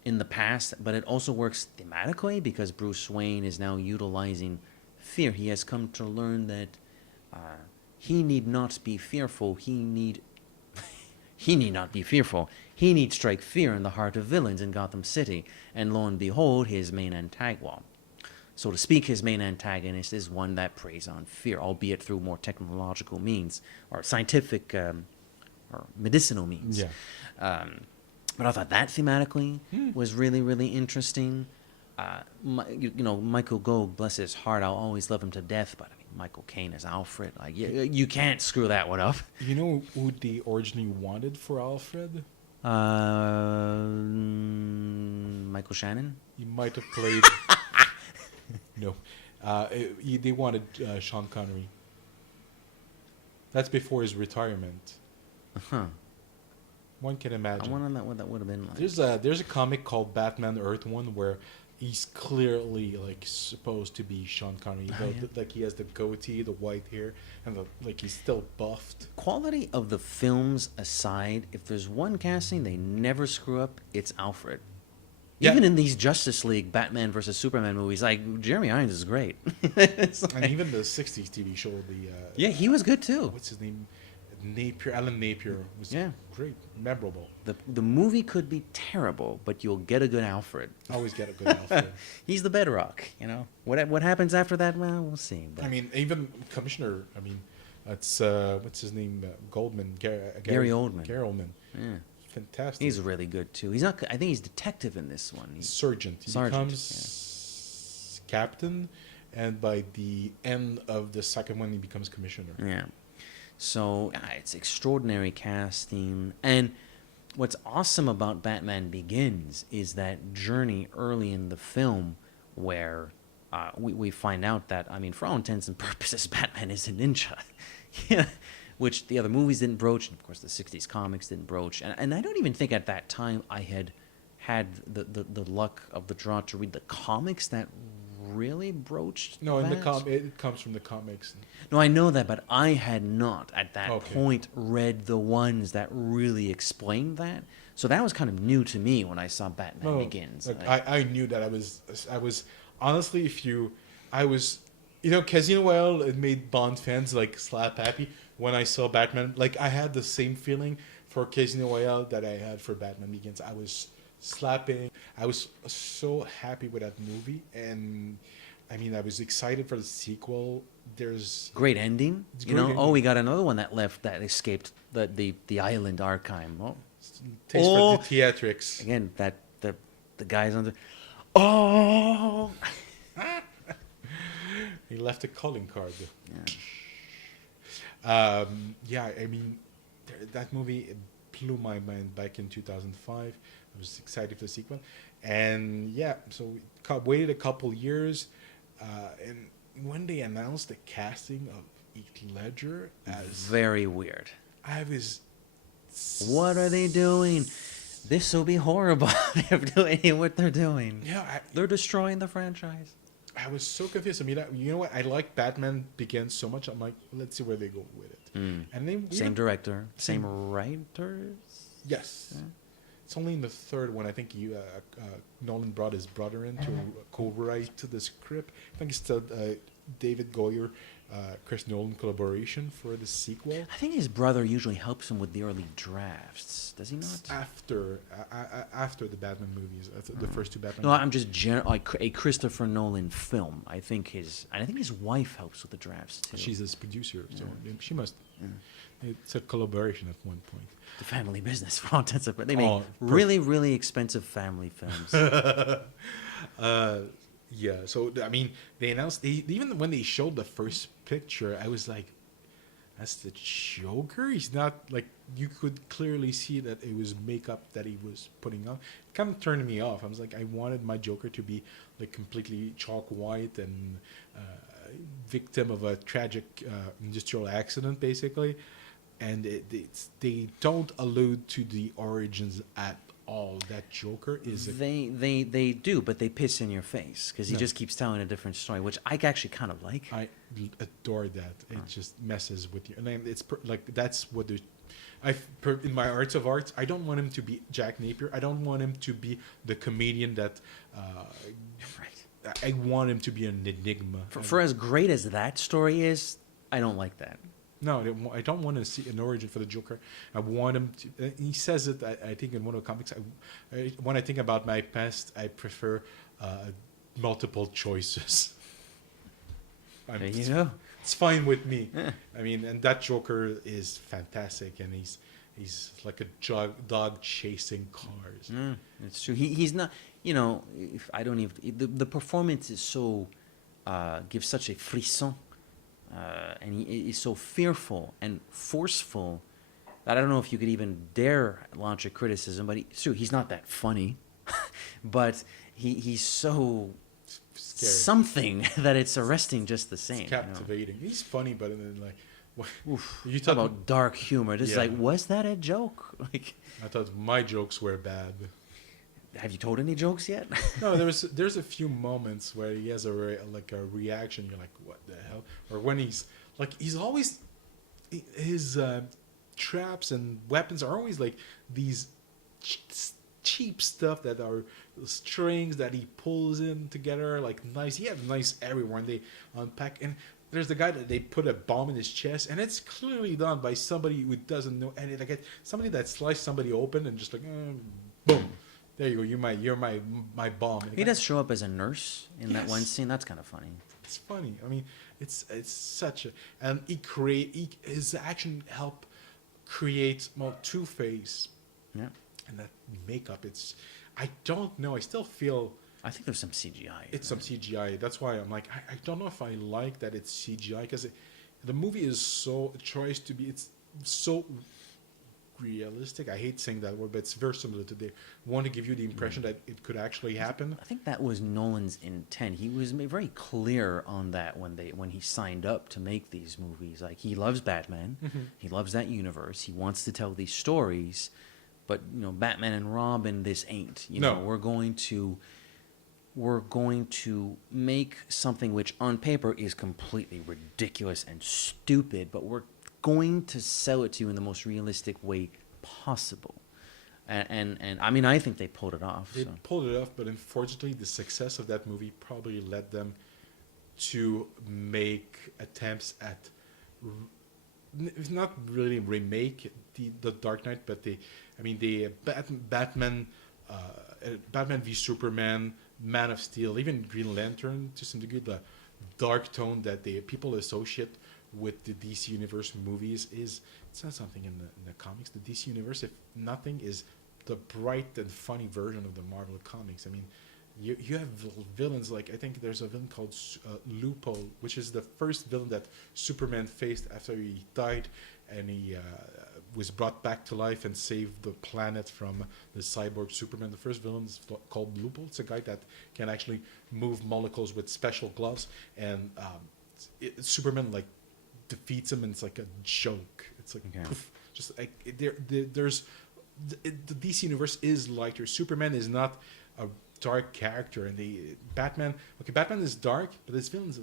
in the past. But it also works thematically because Bruce Wayne is now utilizing fear. He has come to learn that he need not be fearful. He need not be fearful. He need strike fear in the heart of villains in Gotham City. And lo and behold, his main so to speak, his main antagonist is one that preys on fear, albeit through more technological means or scientific or medicinal means. Yeah. But I thought that thematically was really, really interesting. Michael Gove, bless his heart, I'll always love him to death, but I mean, Michael Caine as Alfred, like you can't screw that one up. You know who they originally wanted for Alfred? Michael Shannon. He might have played. No, they wanted Sean Connery. That's before his retirement. Huh. One can imagine. I wonder what that would have been like. There's a comic called Batman Earth One where he's clearly like supposed to be Sean Connery. Like he has the goatee, the white hair, and he's still buffed. Quality of the films aside, if there's one casting they never screw up, it's Alfred. Yeah. Even in these Justice League Batman versus Superman movies, like Jeremy Irons is great. And even the '60s TV show, yeah, he was good too. What's his name? Alan Napier was great, memorable. The movie could be terrible, but you'll get a good Alfred. Always get a good Alfred. He's the bedrock, you know. What happens after that? Well, we'll see. But. I mean, even Commissioner. I mean, that's what's his name? Goldman. Gary Oldman. Gary Oldman. Yeah. Fantastic. He's really good too. He's not. I think he's detective in this one. He's Sergeant. He Sergeant, becomes captain, and by the end of the second one, he becomes commissioner. Yeah. So it's extraordinary casting, and what's awesome about Batman Begins is that journey early in the film where we find out that, I mean, for all intents and purposes, Batman is a ninja. Yeah. Which the other movies didn't broach, and of course the 60s comics didn't broach. And I don't even think at that time I had the luck of the draw to read the comics that really broached that. It comes from the comics. No, I know that, but I had not at that point read the ones that really explained that. So that was kind of new to me when I saw Batman Begins. Look, I knew that I was honestly, Casino Royale, it made Bond fans like slap happy when I saw Batman. Like I had the same feeling for Casino Royale that I had for Batman Begins. I was slapping. I was so happy with that movie, and I mean, I was excited for the sequel. There's great ending. We got another one that escaped the island archive. Taste for the theatrics. Again, the guys on the. Oh. He left a calling card. Yeah. I mean, that movie blew my mind back in 2005. I was excited for the sequel, and so we waited a couple years, and when they announced the casting of Heath Ledger as very weird, I was. What are they doing? This will be horrible. They're doing what they're doing. Yeah, they're destroying the franchise. I was so confused. I mean, you know what? I like Batman Begins so much. I'm like, let's see where they go with it. And then same director, same writers. Yes. Yeah. It's only in the third one I think Nolan brought his brother in to co-write the script. I think it's the David Goyer, Chris Nolan collaboration for the sequel. I think his brother usually helps him with the early drafts. Does he not? After the Batman movies, the first two Batman. No, I'm just like a Christopher Nolan film. I think his wife helps with the drafts too. She's his producer, so she must. It's a collaboration at one point. The family business for all intents and purposes. They make Oh, really, really expensive family films. Yeah, so I mean, they announced even when they showed the first picture, I was like, "That's the Joker." He's not like you could clearly see that it was makeup that he was putting on. It kind of turned me off. I was like, I wanted my Joker to be like completely chalk white and victim of a tragic industrial accident, basically, and they don't allude to the origins at all. That Joker is They do, but they piss in your face because he No. just keeps telling a different story, which I actually kind of like. I adore that. It just messes with you, and then it's like that's what the. In my arts of arts, I don't want him to be Jack Napier. I don't want him to be the comedian that. Right. I want him to be an enigma. For as great as that story is, I don't like that. No, I don't want to see an origin for the Joker. I want him to. He says it. I think in one of the comics. When I think about my past, I prefer multiple choices. There you go. It's fine with me. Yeah. I mean, and that Joker is fantastic, and he's like a dog chasing cars. It's true. He's not. You know, if I don't even. The performance is so gives such a frisson. And he is so fearful and forceful that I don't know if you could even dare launch a criticism. But it's true, he's not that funny, but he's so Scary. something that it's arresting just the same. It's captivating. He's funny, but then like, Oof, you talk talk about dark humor. This is Yeah. like, was that a joke? Like, I thought my jokes were bad. have you told any jokes yet? No, there's a few moments where he has a reaction. You're like, what the hell? Or when he's always his traps and weapons are always like these cheap stuff that are strings that he pulls in together like nice. He has nice everywhere, and they unpack. And there's the guy that they put a bomb in his chest, and it's clearly done by somebody who doesn't know any. Like somebody that sliced somebody open and just like boom. There you go. You're my bomb. He does show up as a nurse in that one Yes. scene. That's kind of funny. It's funny. I mean, it's such a, and his action help create Two-Face, Yeah. and that makeup. I don't know. I still feel I think there's some CGI. it's some CGI. That's why I'm like, I don't know if I like that it's CGI because the movie is it tries to be. It's so realistic. I hate saying that word, but it's very similar to they want to give you the impression that it could actually happen. I think that was Nolan's intent. He was very clear on that when he signed up to make these movies. Like, he loves Batman, he loves that universe, he wants to tell these stories, but Batman and Robin, this ain't. No. We're going to make something which on paper is completely ridiculous and stupid, but we're going to sell it to you in the most realistic way possible. And I mean, I think they pulled it off. They So. pulled it off, but unfortunately, the success of that movie probably led them to make attempts at not really remake the Dark Knight, but Batman v Superman, Man of Steel, even Green Lantern to some degree. The dark tone that people associate with the DC Universe movies it's not something in the comics. The DC Universe, if nothing, is the bright and funny version of the Marvel comics. I mean, you have villains like, I think there's a villain called Lupo, which is the first villain that Superman faced after he died, and he was brought back to life and saved the planet from the cyborg Superman. The first villain is called Lupo. It's a guy that can actually move molecules with special gloves, and Superman defeats him, and it's like a joke. It's like poof, just like there's the DC universe is lighter. Superman is not a dark character, and Batman is dark, but his villains,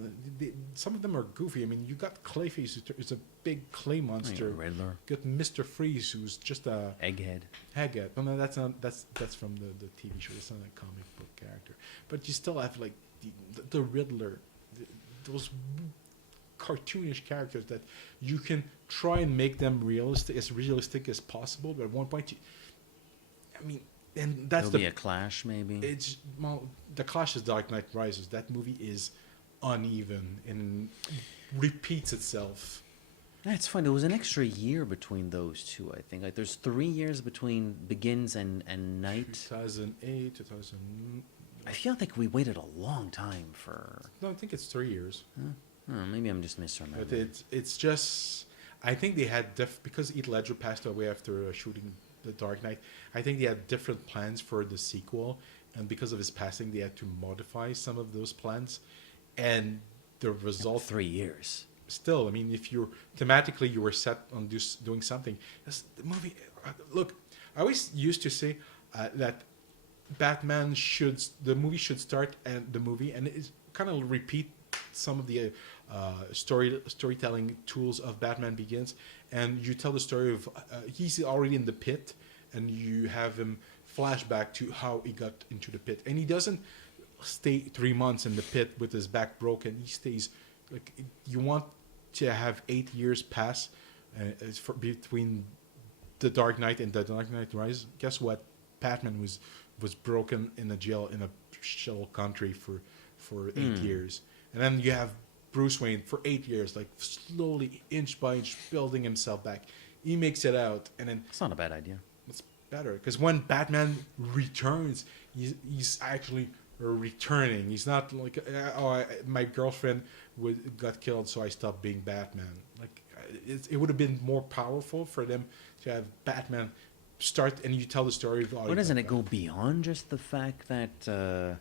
some of them are goofy. I mean, you got Clayface, who's a big clay monster. Riddler. You got Mr. Freeze, who's just a Egghead. No, that's from the TV show. It's not a comic book character, but you still have like the Riddler, those cartoonish characters that you can try and make them realistic as possible, but at one point and that's There'll be a clash, maybe. The Clash is Dark Knight Rises. That movie is uneven and repeats itself. That's fine. There was an extra year between those two, I think. Like, there's 3 years between Begins and Night. 2008, 2000. I feel like we waited a long time for. No, I think it's 3 years. Oh, maybe I'm just But misremembering. it's just, I think they had because Heath Ledger passed away after shooting The Dark Knight. I think they had different plans for the sequel, and because of his passing, they had to modify some of those plans, and the result 3 years. still. I mean, if you're thematically you were set on doing something, the movie. Look, I always used to say that the movie should start and the movie and it's kind of repeat some of the storytelling tools of Batman Begins, and you tell the story of he's already in the pit, and you have him flashback to how he got into the pit, and he doesn't stay 3 months in the pit with his back broken. He stays like you want to have 8 years pass between the Dark Knight and the Dark Knight Rises. Guess what? Batman was broken in a jail in a shell country for 8 years. And then you have Bruce Wayne for 8 years, like slowly, inch by inch, building himself back. He makes it out, and then It's not a bad idea. it's better because when Batman returns, he's actually returning. He's not like, my girlfriend got killed, so I stopped being Batman. Like it would have been more powerful for them to have Batman start, and you tell the story of. Well, doesn't it go beyond just the fact that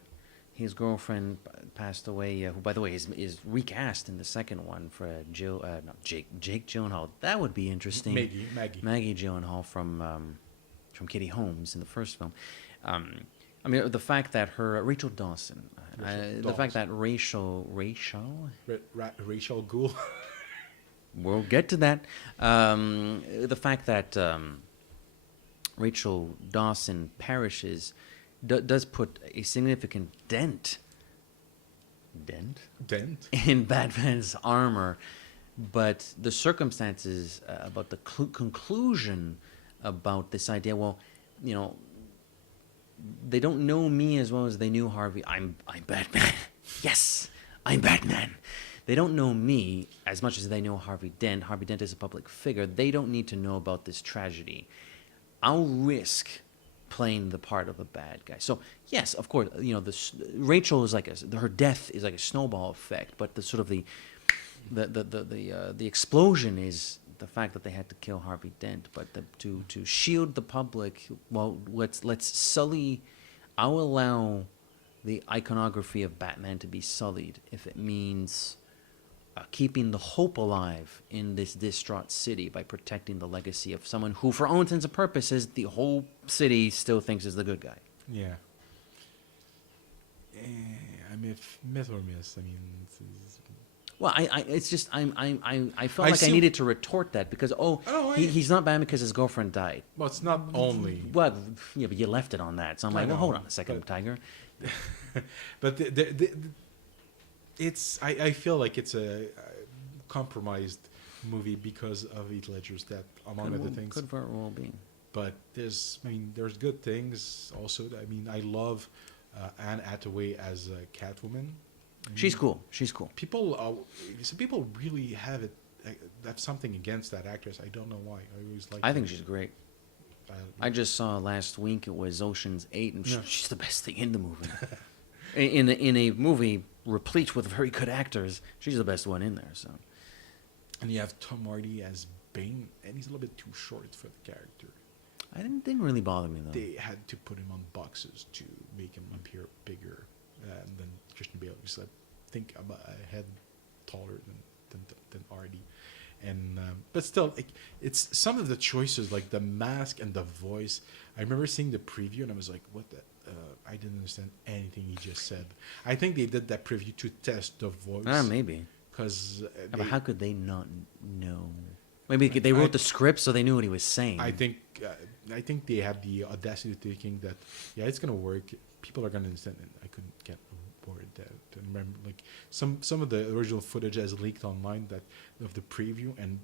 his girlfriend passed away, who, by the way, is recast in the second one for Jake Gyllenhaal. That would be interesting. Maggie Gyllenhaal from Kitty Holmes in the first film. I mean, the fact that Rachel Dawson, the fact that Rachel Ghoul. We'll get to that. The fact that Rachel Dawson perishes does put a significant dent in Batman's armor, but the circumstances about the conclusion about this idea, well, you know, they don't know me as well as they knew Harvey. I'm Batman. Yes, I'm Batman. They don't know me as much as they know Harvey Dent. Harvey Dent is a public figure. They don't need to know about this tragedy. I'll risk playing the part of a bad guy. So yes, of course, you know, Rachel is like her death is like a snowball effect, but the sort of the explosion is the fact that they had to kill Harvey Dent. But to shield the public, well, let's sully. I'll allow the iconography of Batman to be sullied if it means keeping the hope alive in this distraught city by protecting the legacy of someone who, for all intents and purposes, the whole city still thinks is the good guy. Yeah. I mean, myth or miss. I mean, well, it's just I felt like I needed to retort that because he's not Batman because his girlfriend died. Well, it's not only. Well, yeah, but you left it on that, so I'm like, well, hold on a second, Tiger. But it's I feel like it's a compromised movie because of Heath Ledger's death, among other things. Could very well be. But there's good things also. I mean, I love Anne Hathaway as Catwoman. She's cool. Some people really have something against that actress. I don't know why. I always like. I think she's great. I just saw last week it was Ocean's 8, and she's the best thing in the movie. in a movie replete with very good actors, she's the best one in there. So. And you have Tom Hardy as Bane, and he's a little bit too short for the character. I didn't really bother me though. They had to put him on boxes to make him appear bigger than Christian Bale. Because I think I'm a head taller than Hardy, and but still, it's some of the choices, like the mask and the voice. I remember seeing the preview, and I was like, "What the." I didn't understand anything he just said. I think they did that preview to test the voice. Maybe. Because but how could they not know? Maybe they wrote the script so they knew what he was saying. I think they had the audacity of thinking that it's gonna work. People are gonna understand it. I couldn't get a word that. Remember, like some of the original footage has leaked online of the preview, and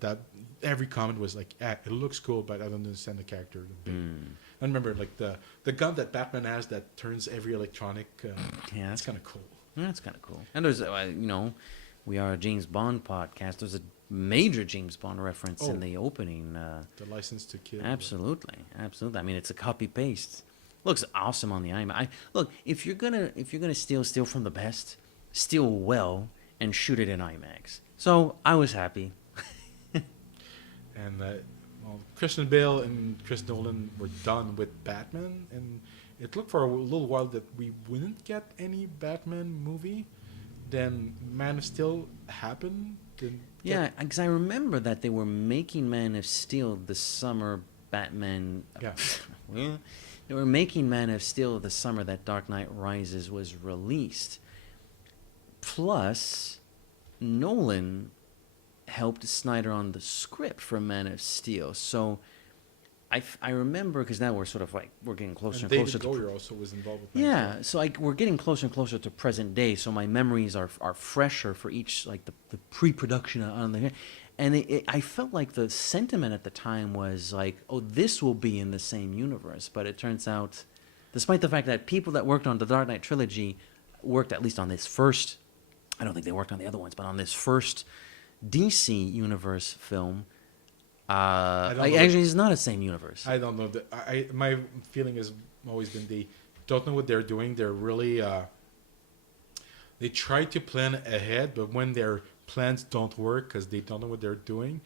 that every comment was like, it looks cool, but I don't understand the character. I remember like the gun that Batman has that turns every electronic. That's kind of cool. That's kind of cool. And there's we are a James Bond podcast. There's a major James Bond reference in Oh. the opening. The License to Kill. Absolutely, absolutely. I mean, it's a copy paste. Looks awesome on the IMAX. Look, if you're gonna steal from the best, steal well and shoot it in IMAX. So I was happy. And well, Christian Bale and Chris Nolan were done with Batman, and it looked for a little while that we wouldn't get any Batman movie. Then Man of Steel happened. Yeah, because I remember that they were making Man of Steel the summer Batman. Yeah. Well, they were making Man of Steel the summer that Dark Knight Rises was released. Plus, Nolan helped Snyder on the script for Man of Steel. So I remember, because now we're sort of like, we're getting closer and David closer to... Goyer also was involved with Man of Yeah, Steel. so like we're getting closer and closer to present day, so my memories are fresher for each, like the pre-production on the, and I felt like the sentiment at the time was like, oh, this will be in the same universe, but it turns out, despite the fact that people that worked on the Dark Knight trilogy worked at least on this first, I don't think they worked on the other ones, but on this first DC universe film, don't know actually it's not the same universe. I don't know. My feeling has always been they don't know what they're doing. They're really they try to plan ahead, but when their plans don't work because they don't know what they're doing,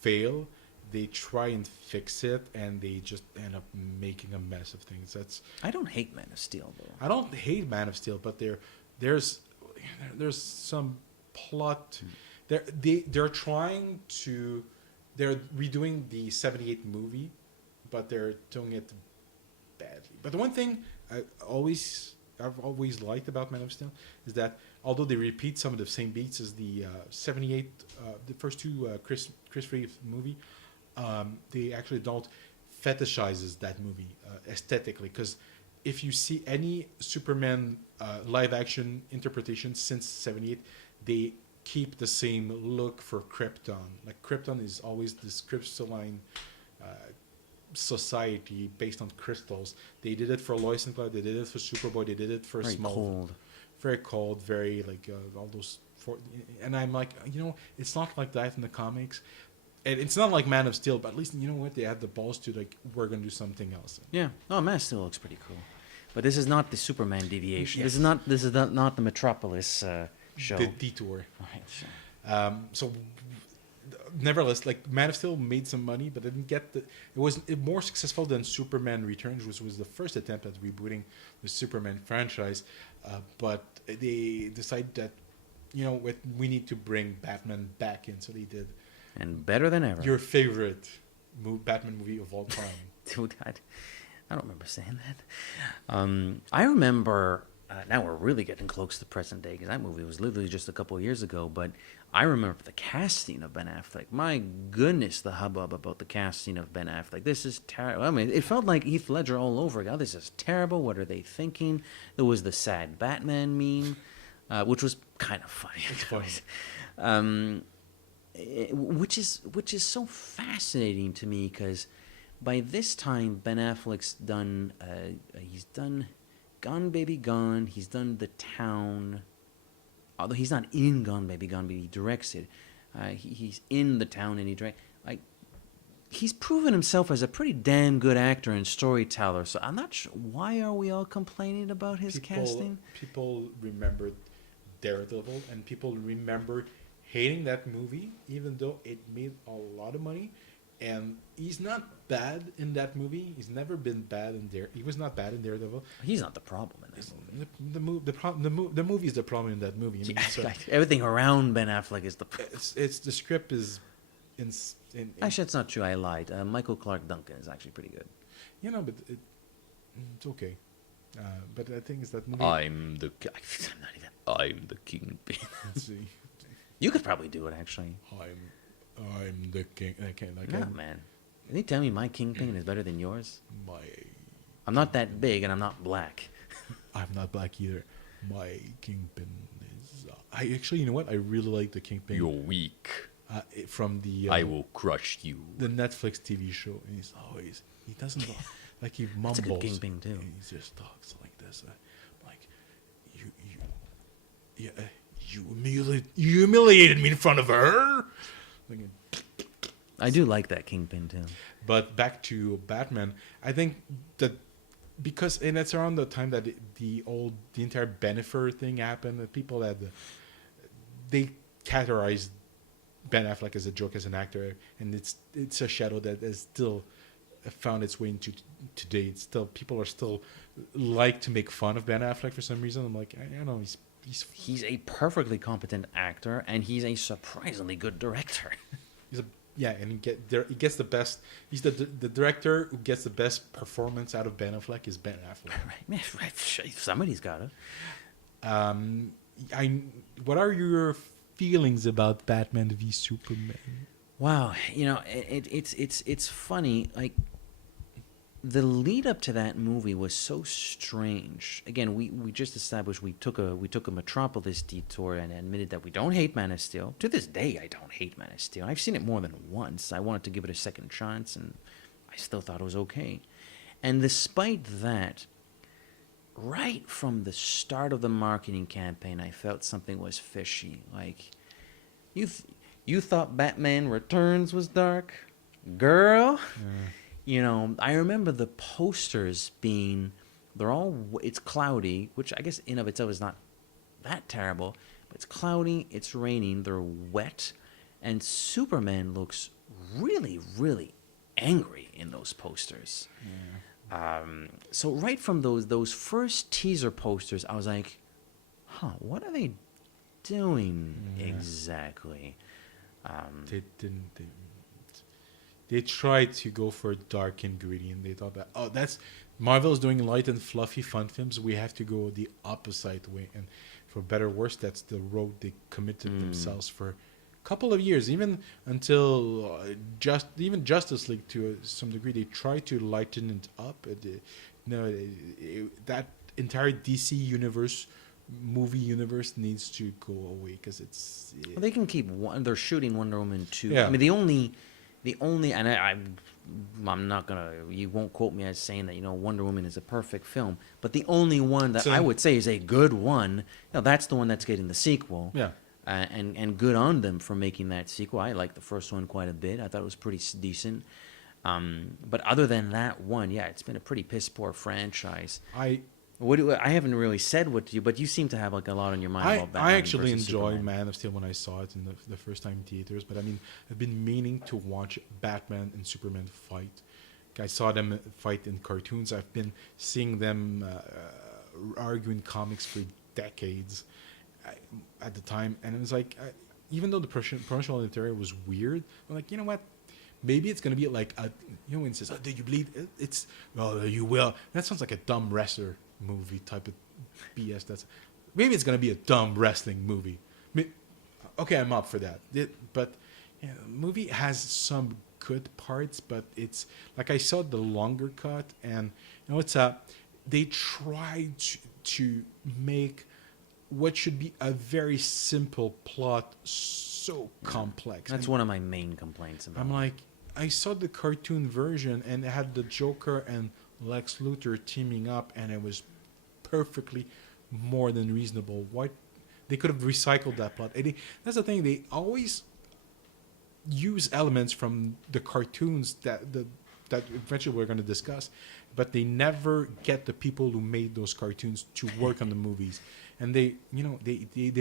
fail, they try and fix it, and they just end up making a mess of things. That's I don't hate Man of Steel though. I don't hate Man of Steel, but there's some plot. They're trying to. They're redoing the 78 movie, but they're doing it badly. But the one thing I've always liked about Man of Steel is that although they repeat some of the same beats as the 78, the first two Chris Reeves movie, they actually don't fetishizes that movie aesthetically. Because if you see any Superman live action interpretation since 78, they keep the same look for Krypton. Like Krypton is always this crystalline society based on crystals. They did it for Lois and Clark. They did it for Superboy. They did it for Very Smallville. cold. Very cold. Very like all those. And I'm like, it's not like that in the comics. And it's not like Man of Steel, but at least you know what, they had the balls to like, we're gonna do something else. Yeah. Oh, Man still looks pretty cool. But this is not the Superman deviation. Yes. This is not the Metropolis show. The Detour. Right. So, nevertheless, like Man of Steel made some money, but didn't get the. It was more successful than Superman Returns, which was the first attempt at rebooting the Superman franchise. But they decided that, we need to bring Batman back in, so they did. And better than ever. Your favorite Batman movie of all time? Dude, I don't remember saying that. I remember. Now we're really getting close to present day because that movie was literally just a couple of years ago. But I remember the casting of Ben Affleck. My goodness, the hubbub about the casting of Ben Affleck. This is terrible. I mean, it felt like Heath Ledger all over again. Oh, this is terrible. What are they thinking? There was the sad Batman meme, which was kind of funny. It's funny. Which is so fascinating to me because by this time Ben Affleck's done. He's done Gone Baby Gone. He's done The Town. Although he's not in Gone Baby Gone, but he directs it. He's in The Town and he directs. He's proven himself as a pretty damn good actor and storyteller. So I'm not sure why are we all complaining about his casting. People remembered Daredevil, and people remembered hating that movie, even though it made a lot of money. And he's not bad in that movie. He's never been bad in there. He was not bad in Daredevil. He's not the problem in this movie. The movie is the problem in that movie. I mean, it's, everything around Ben Affleck is the problem. It's the script is Actually, that's not true. I lied. Michael Clark Duncan is actually pretty good. But it's okay. But the thing is that movie. I'm the kingpin. Let's see. You could probably do it actually. I'm the king. No, man. Can you tell me my kingpin is better than yours? My. I'm not that big and I'm not black. I'm not black either. My kingpin is. I actually, you know what? I really like the kingpin. You're weak. From the. I will crush you. The Netflix TV show. And he's always. He doesn't. Like he mumbles. That's a good kingpin too. And he just talks like this. Like, you humiliated me in front of her. Like, I do like that Kingpin too. but back to Batman, I think that because and it's around the time that the entire Bennifer thing happened, that people had they categorized Ben Affleck as a joke as an actor, and it's a shadow that has still found its way into today. It's still people are still like to make fun of Ben Affleck for some reason. I'm like, I don't know, He's a perfectly competent actor, and he's a surprisingly good director. he's a yeah, and he gets the best. He's the director who gets the best performance out of Ben Affleck is Ben Affleck. Right, somebody's got it. What are your feelings about Batman v Superman? Wow, it's funny. Like the lead up to that movie was so strange. Again, we just established we took a Metropolis detour and admitted that we don't hate Man of Steel. To this day, I don't hate Man of Steel. I've seen it more than once. I wanted to give it a second chance, and I still thought it was okay. And despite that, right from the start of the marketing campaign, I felt something was fishy. Like, you thought Batman Returns was dark? Girl? I remember the posters being, it's cloudy, which I guess in of itself is not that terrible, but it's cloudy, it's raining, they're wet, and Superman looks really, really angry in those posters. So right from those first teaser posters, I was like, what are they doing exactly? They tried to go for a dark ingredient. They thought that that's Marvel's doing light and fluffy fun films. We have to go the opposite way, and for better or worse, that's the road they committed themselves for a couple of years, even until even Justice League to some degree. They tried to lighten it up. That entire DC movie universe needs to go away because it's. Well, they can keep they're shooting Wonder Woman 2. Yeah. I mean, the only, and I'm not gonna. You won't quote me as saying that Wonder Woman is a perfect film, but the only one that I would say is a good one. That's the one that's getting the sequel. Yeah. And good on them for making that sequel. I liked the first one quite a bit. I thought it was pretty decent. But other than that one, it's been a pretty piss poor franchise. I haven't really said what to you, but you seem to have like a lot on your mind about Batman. I actually versus enjoyed Superman. Man of Steel when I saw it in the first time in theaters. But I mean, I've been meaning to watch Batman and Superman fight. I saw them fight in cartoons. I've been seeing them argue in comics for decades at the time, and it was like, even though the promotional material was weird, I'm like, you know what? Maybe it's gonna be like when it says, "Do you bleed?" It's you will. That sounds like a dumb wrestler movie type of BS. Maybe it's gonna be a dumb wrestling movie. Okay, I'm up for that. But the movie has some good parts, but it's like I saw the longer cut, and they tried to make what should be a very simple plot so complex. That's one of my main complaints about. I'm like, I saw the cartoon version and it had the Joker and Lex Luthor teaming up, and it was perfectly more than reasonable. Why they could have recycled that plot? That's the thing. They always use elements from the cartoons that eventually we're going to discuss, but they never get the people who made those cartoons to work on the movies. And they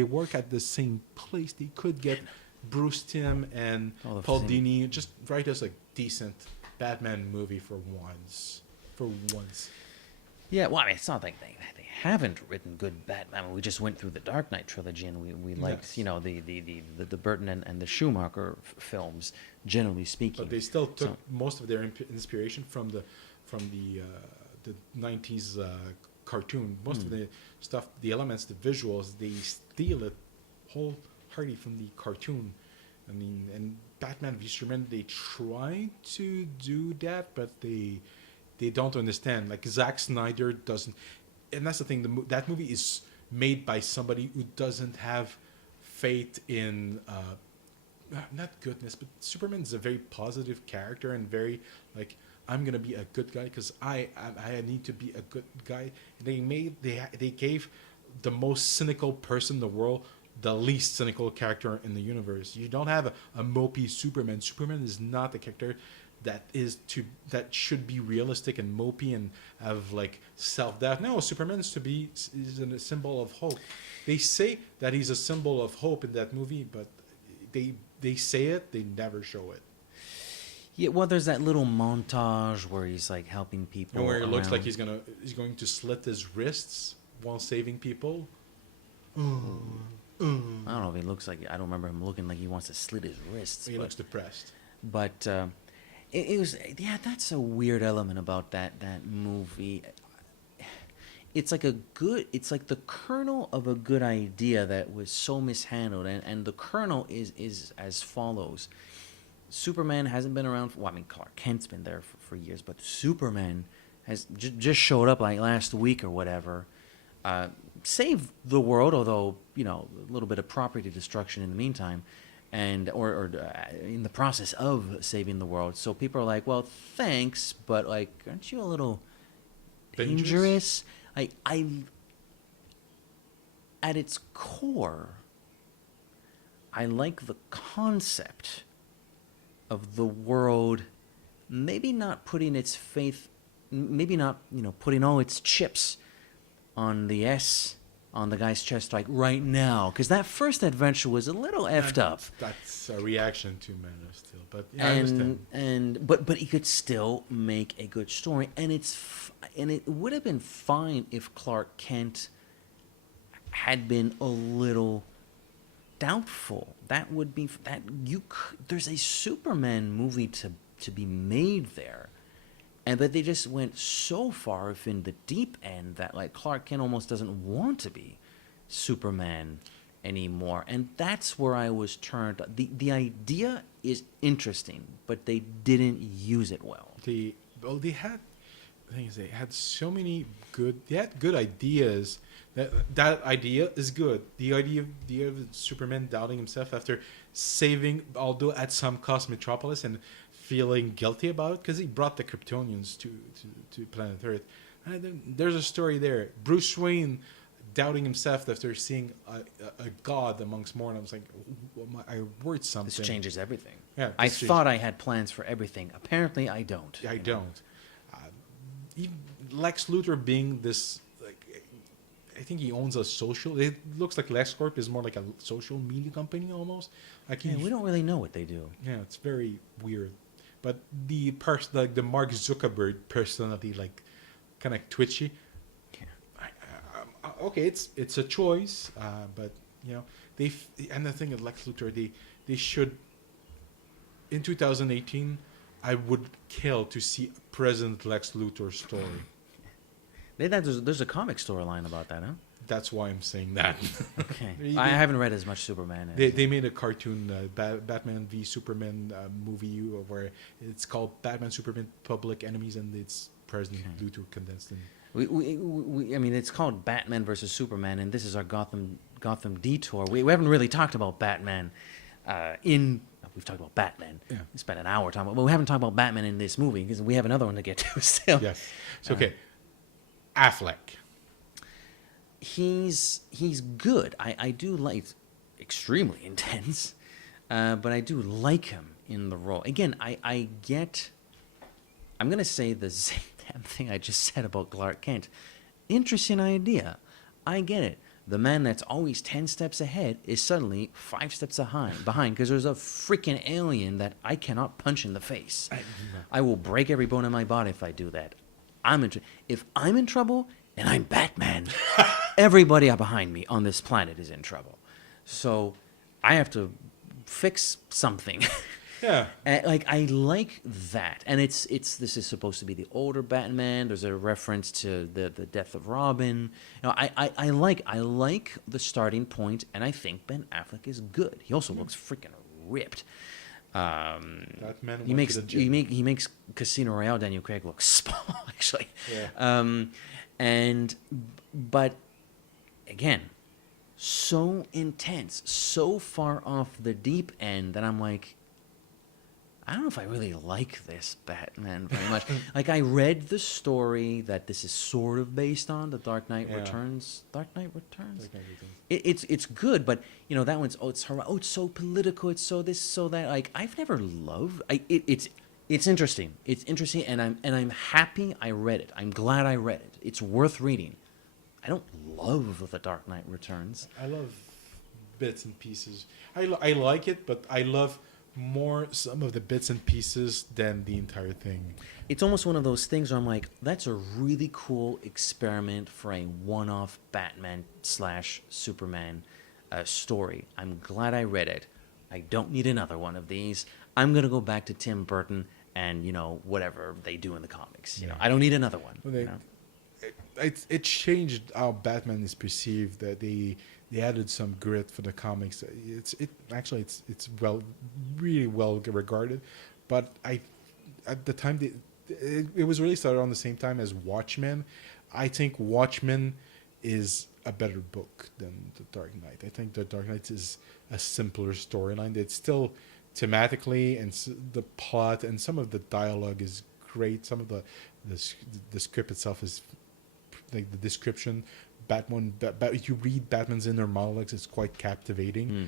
work at the same place. They could get Bruce Timm and Paul Dini just write us a decent Batman movie for once. Yeah, well, I mean, it's not like they haven't written good Batman. We just went through the Dark Knight trilogy, and we liked, the Burton and the Schumacher films, generally speaking. But they still took most of their inspiration from the 90s cartoon. Most of the stuff, the elements, the visuals, they steal it wholeheartedly from the cartoon. I mean, and Batman v Superman, they try to do that, but they don't understand. Like Zack Snyder doesn't, and that's the thing. That movie is made by somebody who doesn't have faith in not goodness, but Superman is a very positive character and very like, I'm gonna be a good guy because I need to be a good guy. They gave the most cynical person in the world the least cynical character in the universe. You don't have a mopey Superman. Superman is not the character that should be realistic and mopey and have like self-doubt. No, Superman is a symbol of hope. They say that he's a symbol of hope in that movie, but they say it, they never show it. Yeah, well, there's that little montage where he's like helping people. And where it looks around. like he's going to slit his wrists while saving people. I don't know if he looks like. I don't remember him looking like he wants to slit his wrists. He looks depressed. But it was, yeah, that's a weird element about that movie. It's like the kernel of a good idea that was so mishandled, and the kernel is as follows. Superman hasn't been around. Well, I mean, Clark Kent's been there for years, but Superman has just showed up like last week or whatever. Saved the world, although, you know, a little bit of property destruction in the meantime, and or in the process of saving the world. So people are like, well, thanks, but like, aren't you a little dangerous? I at its core, I like the concept of the world maybe not putting its faith, maybe not, you know, putting all its chips on the S on the guy's chest like right now, because that first adventure was a little effed up. That's a reaction to Man of Steel, but yeah, I understand. But he could still make a good story, and it would have been fine if Clark Kent had been a little doubtful. That would be that there's a Superman movie to be made there. And but they just went so far in the deep end that like Clark Kent almost doesn't want to be Superman anymore. And that's where I was turned. The idea is interesting, but they didn't use it well. They had so many good ideas. That idea is good. The idea of Superman doubting himself after saving, although at some cost, Metropolis, and feeling guilty about it because he brought the Kryptonians to planet Earth. And then there's a story there. Bruce Wayne doubting himself after seeing a god amongst mortals. Like, I word something. This changes everything. Yeah, I thought I had plans for everything. Apparently, I don't. I don't. Even Lex Luthor being this, like, I think he owns a social. It looks like LexCorp is more like a social media company almost. Like we don't really know what they do. Yeah, it's very weird. But the like the Mark Zuckerberg personality, like, kind of twitchy. Yeah. Okay, it's a choice, but you know and the thing of Lex Luthor, they should. In 2018, I would kill to see a present Lex Luthor story. There's a comic storyline about that, huh? That's why I'm saying that. Okay. I haven't read as much Superman. They made a cartoon, Batman v Superman movie where it's called Batman Superman Public Enemies, and it's President Luthor condensed in. I mean, it's called Batman versus Superman, and this is our Gotham Detour. We haven't really talked about Batman we've talked about Batman. Yeah. We spent an hour talking about, but we haven't talked about Batman in this movie because we have another one to get to still. Yes. So, okay. Affleck. He's good. I do like, extremely intense, but I do like him in the role. Again, I'm going to say the same damn thing I just said about Clark Kent. Interesting idea. I get it. The man that's always 10 steps ahead is suddenly 5 steps behind because there's a freaking alien that I cannot punch in the face. I will break every bone in my body if I do that. If I'm in trouble and I'm Batman, everybody behind me on this planet is in trouble. So I have to fix something. Yeah. Like, I like that. And this is supposed to be the older Batman. There's a reference to the death of Robin. You know, I like the starting point, and I think Ben Affleck is good. He also looks freaking ripped. He makes Casino Royale Daniel Craig look small, actually. Yeah. But again, so intense, so far off the deep end that I'm like, I don't know if I really like this Batman very much. Like, I read the story that this is sort of based on, The Dark Knight Yeah. Returns. Dark Knight Returns? Like everything. It's good, but you know that one's it's so political, it's so this, so that. Like, I've never loved. It's interesting. It's interesting, and I'm happy I read it. I'm glad I read it. It's worth reading. I don't love The Dark Knight Returns. I love bits and pieces. I like it, but I love more some of the bits and pieces than the entire thing. It's almost one of those things where I'm like, that's a really cool experiment for a one-off Batman / Superman story. I'm glad I read it. I don't need another one of these. I'm gonna go back to Tim Burton and whatever they do in the comics. You know, I don't need another one. Well, it changed how Batman is perceived. That they added some grit for the comics. It's really well regarded. But at the time it was released around the same time as Watchmen. I think Watchmen is a better book than The Dark Knight. I think The Dark Knight is a simpler storyline. It's still thematically and the plot and some of the dialogue is great. Some of the script itself is like the description. You read Batman's inner monologues, it's quite captivating.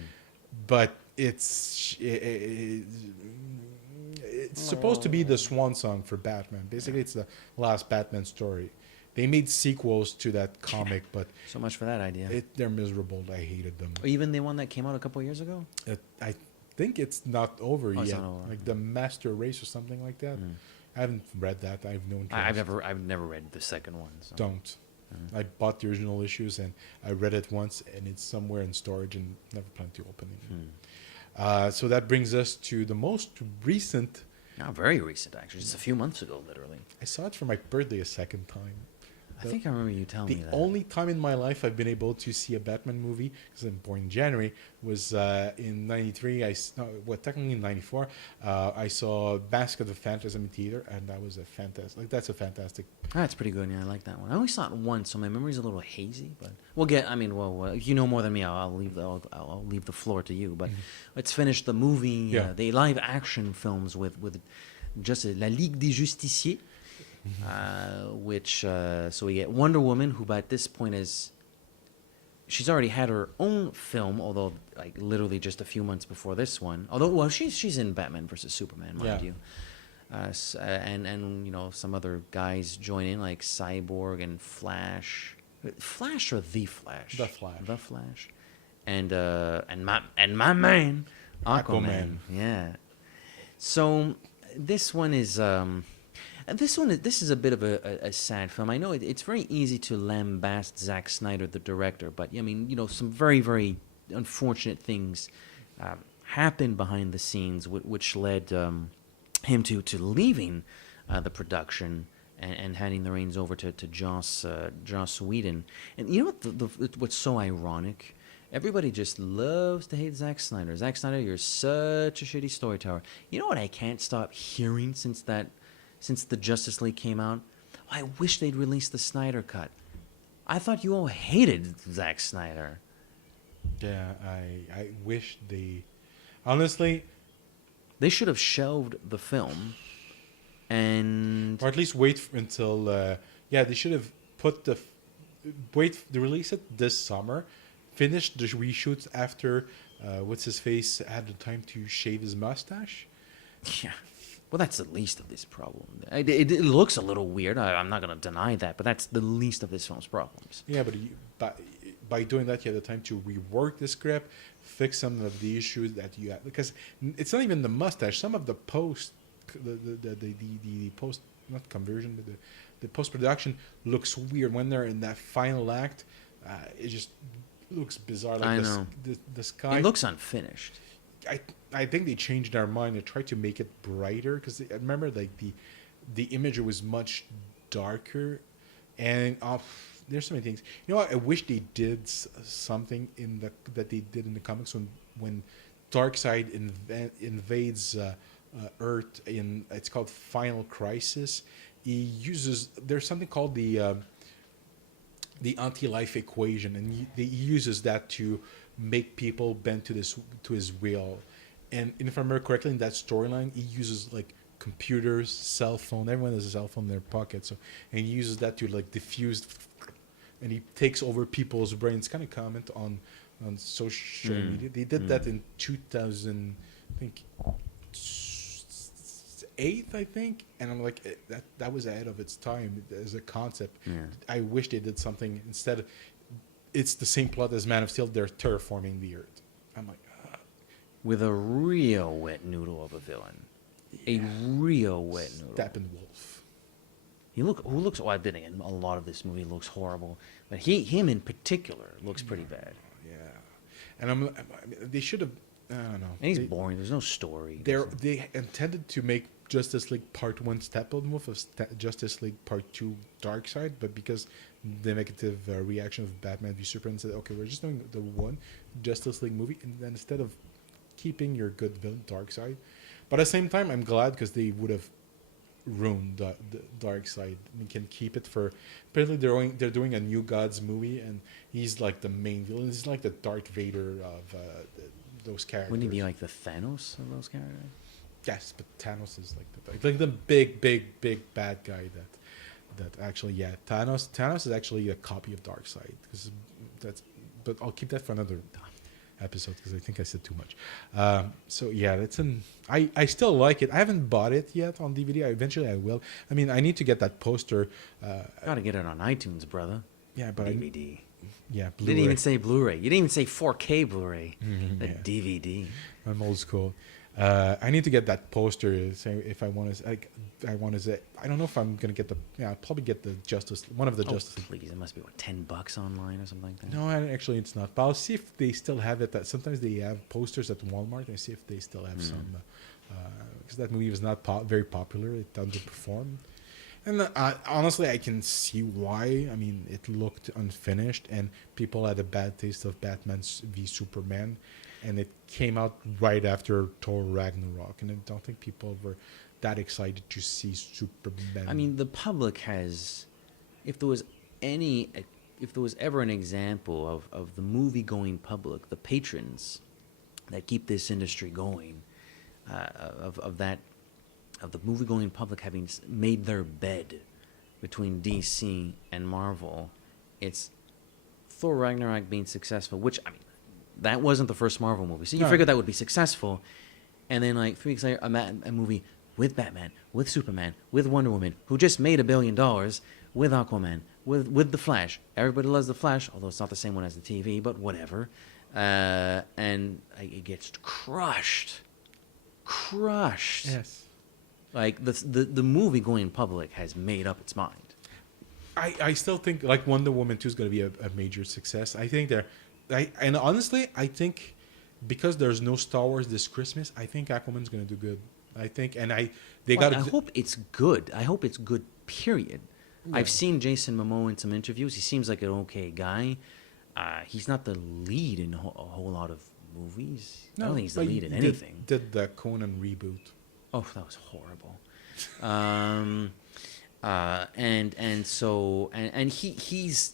But it's supposed to be the swan song for Batman. Basically, it's the last Batman story. They made sequels to that comic, but So much for that idea. they're miserable. I hated them. Even the one that came out a couple years ago. I think it's not over Oh, it's yet. not over. Like the Master Race or something like that. I haven't read that. I have no interest. I've never read the second one. So. Don't. I bought the original issues and I read it once, and it's somewhere in storage and never plan to open it. So that brings us to the most recent. Not very recent, actually. Just a few months ago, literally. I saw it for my birthday a second time. I think I remember you telling me The that. only time in my life I've been able to see a Batman movie, because I'm born in January, was in '93. Technically in '94. I saw Mask of the Phantasm in theater, and that was a fantastic. Like, that's a fantastic. That's pretty good. Yeah, I like that one. I only saw it once, so my memory's a little hazy. But we'll get. I mean, well, if you know more than me, I'll leave the floor to you. But let's finish the movie, Yeah. the live action films with just La Ligue des Justiciers. Which so we get Wonder Woman, who by this point she's already had her own film, although like literally just a few months before this one. Although, well, she's in Batman versus Superman, mind you. And some other guys join in, like Cyborg and Flash. Flash or the Flash? The Flash. The Flash. And my man Aquaman. Yeah. So this one is this is a bit of a sad film. I know it's very easy to lambast Zack Snyder, the director, but I mean, some very, very unfortunate things happened behind the scenes, which led him to leaving the production and handing the reins over to Joss Whedon. And you know what? What's so ironic? Everybody just loves to hate Zack Snyder. Zack Snyder, you're such a shitty storyteller. You know what I can't stop hearing since the Justice League came out? I wish they'd release the Snyder Cut. I thought you all hated Zack Snyder. Yeah, I wish honestly, they should have shelved the film, and or at least wait until they should have wait to release it this summer, finish the reshoots after what's his face had the time to shave his mustache. Yeah. Well, that's the least of this problem. It looks a little weird. I'm not going to deny that, but that's the least of this film's problems. Yeah, but by doing that, you had the time to rework the script, fix some of the issues that you had. Because it's not even the mustache. Some of the post not conversion, but the post production looks weird when they're in that final act. It just looks bizarre. Like I know. The sky. It looks unfinished. I think they changed their mind and tried to make it brighter, because I remember like the imagery was much darker, and there's so many things. You know what? I wish they did something that they did in the comics when Darkseid invades Earth it's called Final Crisis. There's something called the anti-life equation, and he uses that to make people bend to his will. And if I remember correctly, in that storyline, he uses like computers, cell phone. Everyone has a cell phone in their pocket, so and he uses that to like diffuse, and he takes over people's brains. Kind of comment on social media. They did that in 2000, I think, 8, I think, and I'm like that was ahead of its time as a concept. Yeah. I wish they did something instead. It's the same plot as Man of Steel. They're terraforming the Earth. I'm like, With a real wet noodle of a villain. A real wet noodle. Steppenwolf. Who looks. Well, I did again. A lot of this movie looks horrible, but him in particular looks pretty bad. Yeah, and I mean, they should have. I don't know. And he's boring. There's no story. They intended to make Justice League Part 1 Steppenwolf of Justice League Part 2 Darkseid, but because the negative reaction of Batman v Superman said, okay, we're just doing the one Justice League movie, and then instead of keeping your good villain Darkseid, but at the same time, I'm glad because they would have ruined the Darkseid. We can keep it for. Apparently, they're doing a New Gods movie, and he's like the main villain. He's like the Darth Vader of those characters. Wouldn't he be like the Thanos of those characters? Yes, but Thanos is like the big bad guy that actually Thanos is actually a copy of Darkseid because but I'll keep that for another episode because I think I said too much. So yeah, I still like it. I haven't bought it yet on DVD. Eventually I will. I mean, I need to get that poster. Gotta get it on iTunes, brother. Yeah, but DVD. Yeah, You Blu-ray. didn't even say Blu-ray. You didn't even say 4K Blu-ray. The Yeah. DVD. I'm old school. I need to get that poster. Say if I want to, I want to say. I don't know if I'm gonna get the. Yeah, I'll probably get the one of the Justice. Please, it must be what, $10 online or something like that. No, actually, it's not. But I'll see if they still have it. Sometimes they have posters at Walmart. I see if they still have some. Because that movie was not very popular. It underperformed. And honestly, I can see why. I mean, it looked unfinished, and people had a bad taste of Batman v Superman, and it came out right after Thor Ragnarok, and I don't think people were that excited to see Superman. I mean, the public has, if there was ever an example of the movie-going public, the patrons that keep this industry going, of the movie-going public having made their bed between DC and Marvel, it's Thor Ragnarok being successful, which, I mean, that wasn't the first Marvel movie. So you figured that would be successful, and then like 3 weeks later, a movie with Batman, with Superman, with Wonder Woman, who just made $1 billion, with Aquaman, with The Flash. Everybody loves The Flash, although it's not the same one as the TV, but whatever. And it gets crushed. yes. Like the movie going public has made up its mind. I still think like Wonder Woman 2 is going to be a major success. I think and honestly, I think because there's no Star Wars this Christmas, I think Aquaman's going to do good. I think, and I hope it's good. I hope it's good. Period. Yeah. I've seen Jason Momoa in some interviews. He seems like an okay guy. He's not the lead in a whole lot of movies. No, I don't think he's the lead in anything. Did the Conan reboot? Oh, that was horrible. He's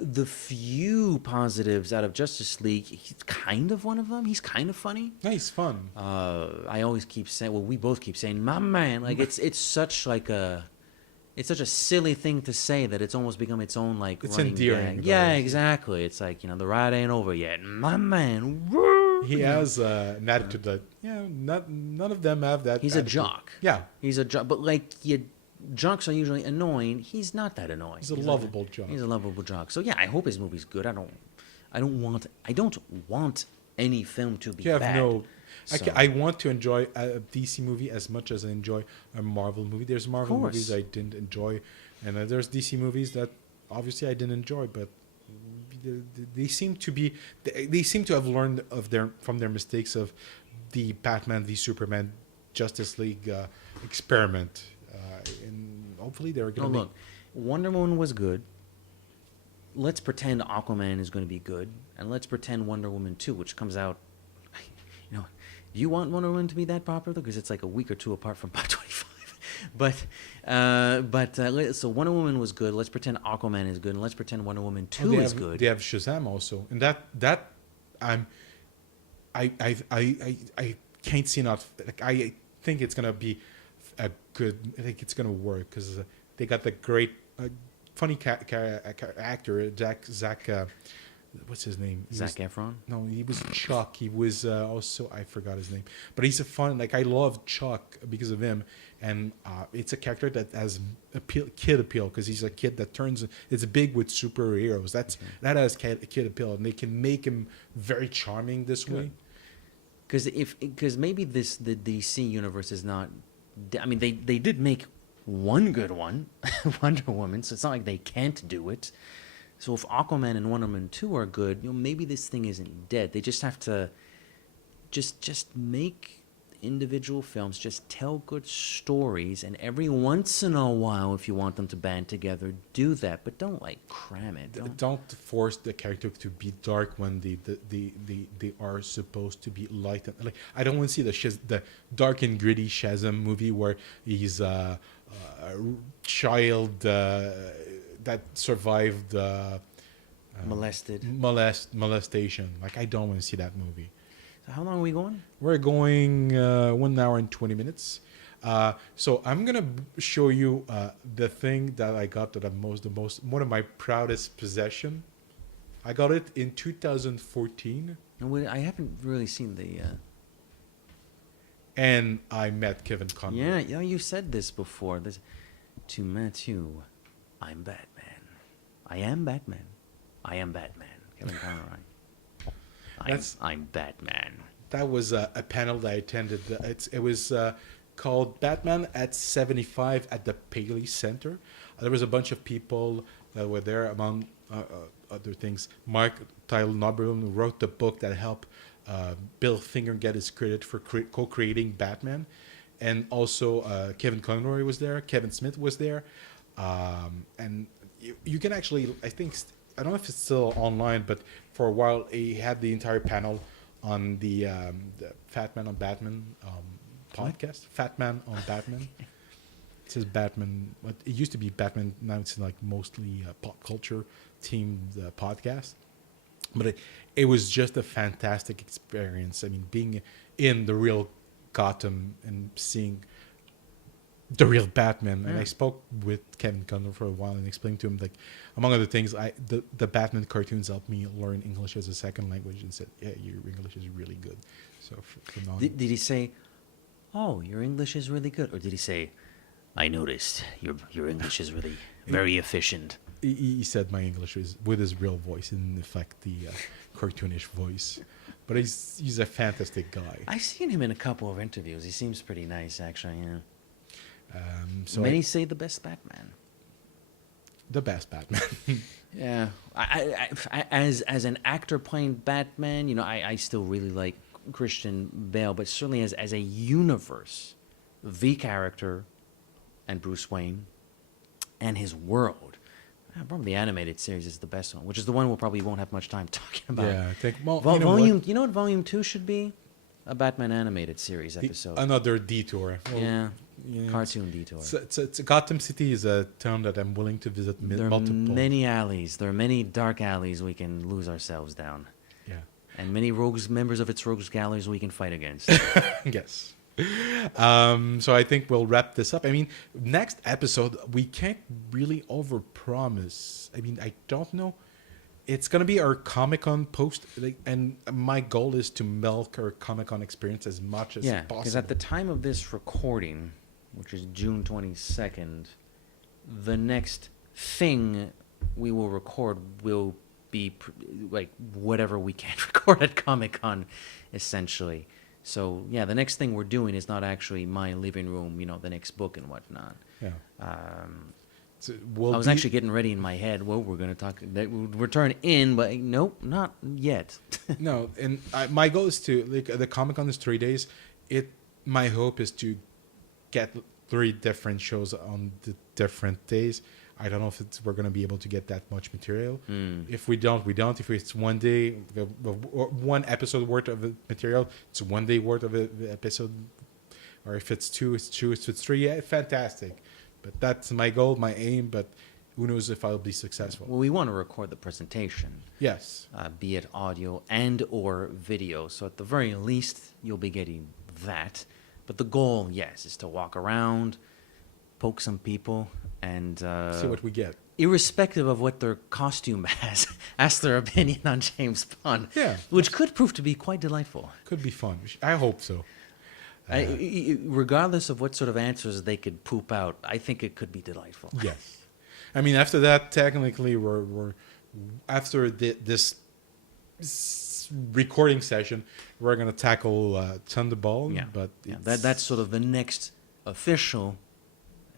the few positives out of Justice League. He's kind of one of them. He's kind of funny. Yeah, he's fun. I always keep saying. Well, we both keep saying, "My man." Like it's such a silly thing to say that it's almost become its own like. It's endearing. Yeah, exactly. It's like the ride ain't over yet. My man. He has an attitude that none of them have that. He's attitude. a jock. Yeah, he's a jock. But like jocks are usually annoying. He's not that annoying. He's a lovable jock. He's a lovable jock. So yeah, I hope his movie's good. I don't want any film to be bad. I want to enjoy a DC movie as much as I enjoy a Marvel movie. There's Marvel movies I didn't enjoy, and there's DC movies that obviously I didn't enjoy, but they seem to have learned from their mistakes of the Batman v Superman Justice League experiment, and hopefully they're going to. Look, Wonder Woman was good. Let's pretend Aquaman is going to be good, and let's pretend Wonder Woman 2, which comes out. Do you want Wonder Woman to be that popular? Because it's like a week or two apart from Part 25. So Wonder Woman was good. Let's pretend Aquaman is good, and let's pretend Wonder Woman 2 is good. They have Shazam also, and that I can't see not like I think it's gonna be a good. I think it's gonna work because they got the great funny actor Zach. What's his name? Zac Efron. No, he was Chuck. He was also I forgot his name, but he's a fun. Like I love Chuck because of him, and it's a character that has kid appeal because he's a kid that turns. It's big with superheroes. That has kid appeal, and they can make him very charming this way. Because maybe the DC universe is not. I mean, they did make one good one, Wonder Woman. So it's not like they can't do it. So if Aquaman and Wonder Woman 2 are good, maybe this thing isn't dead. They just have to just make individual films, just tell good stories, and every once in a while, if you want them to band together, do that. But don't cram it. Don't force the character to be dark when they are supposed to be light. Like I don't want to see the dark and gritty Shazam movie where he's a child that survived molestation. Like I don't want to see that movie. So how long are we going? We're going 1 hour and 20 minutes. So I'm gonna show you the thing that I got that one of my proudest possession. I got it in 2014. I haven't really seen the. And I met Kevin Conroy. Yeah, you said this before. To Matthew, I'm Batman. I am Batman. I am Batman. Kevin Conroy. I'm Batman. That was a panel that I attended. It was called Batman at 75 at the Paley Center. There was a bunch of people that were there, among other things. Mark Tyler-Nobrun wrote the book that helped Bill Finger get his credit for co-creating Batman. And also Kevin Conroy was there. Kevin Smith was there. And you can actually, I don't know if it's still online, but for a while he had the entire panel on the Fat Man on Batman podcast. Fat Man on Batman. It says Batman. It used to be Batman. Now it's like mostly pop culture themed podcast. But it was just a fantastic experience. I mean, being in the real Gotham and seeing the real Batman. And I spoke with Kevin Conroy for a while and explained to him, like, among other things, the Batman cartoons helped me learn English as a second language, and said, yeah, your English is really good. So did he say, oh, your English is really good? Or did he say, I noticed your English is really very efficient? He said my English is with his real voice, in effect the cartoonish voice. But he's a fantastic guy. I've seen him in a couple of interviews. He seems pretty nice, actually. Yeah. Many say the best Batman. The best Batman. Yeah. I as an actor playing Batman, I still really like Christian Bale, but certainly as a universe, the character and Bruce Wayne and his world. Probably the animated series is the best one, which is the one we probably won't have much time talking about. Yeah, I think. Well, you know what Volume 2 should be? A Batman animated series episode. Another Detour. Well, yeah, cartoon Detour. It's Gotham City is a town that I'm willing to visit There are multiple. many alleys. There are many dark alleys we can lose ourselves down. Yeah. And many members of its rogues galleries we can fight against. Yes. So I think we'll wrap this up. I mean, next episode, we can't really overpromise. I mean, I don't know. It's going to be our Comic-Con post, and my goal is to milk our Comic-Con experience as much as possible. Yeah, because at the time of this recording, which is June 22nd, the next thing we will record will be like whatever we can't record at Comic-Con, essentially. So, yeah, the next thing we're doing is not actually my living room, the next book and whatnot. Yeah. I was actually getting ready in my head. Well, we're going to talk. We'll return in, but nope, not yet. No, and my goal is to the Comic-Con is 3 days. My hope is to get 3 different shows on the different days. I don't know if we're going to be able to get that much material. If we don't, we don't. If it's 1 day, one episode worth of material, it's 1 day worth of episode. Or if it's 2, it's 2. If it's 3, yeah, fantastic. But that's my goal, my aim. But who knows if I'll be successful? Well, we want to record the presentation. Yes. Be it audio and or video. So at the very least, you'll be getting that. But the goal, yes, is to walk around, poke some people, and See what we get. irrespective of what their costume has, ask their opinion on James Bond. Yeah. Which could prove to be quite delightful. Could be fun. I hope so. Regardless of what sort of answers they could poop out, I think it could be delightful. Yes. I mean, after that, technically, we're after this recording session, we're gonna tackle Thunderball. Yeah, but yeah. That's sort of the next official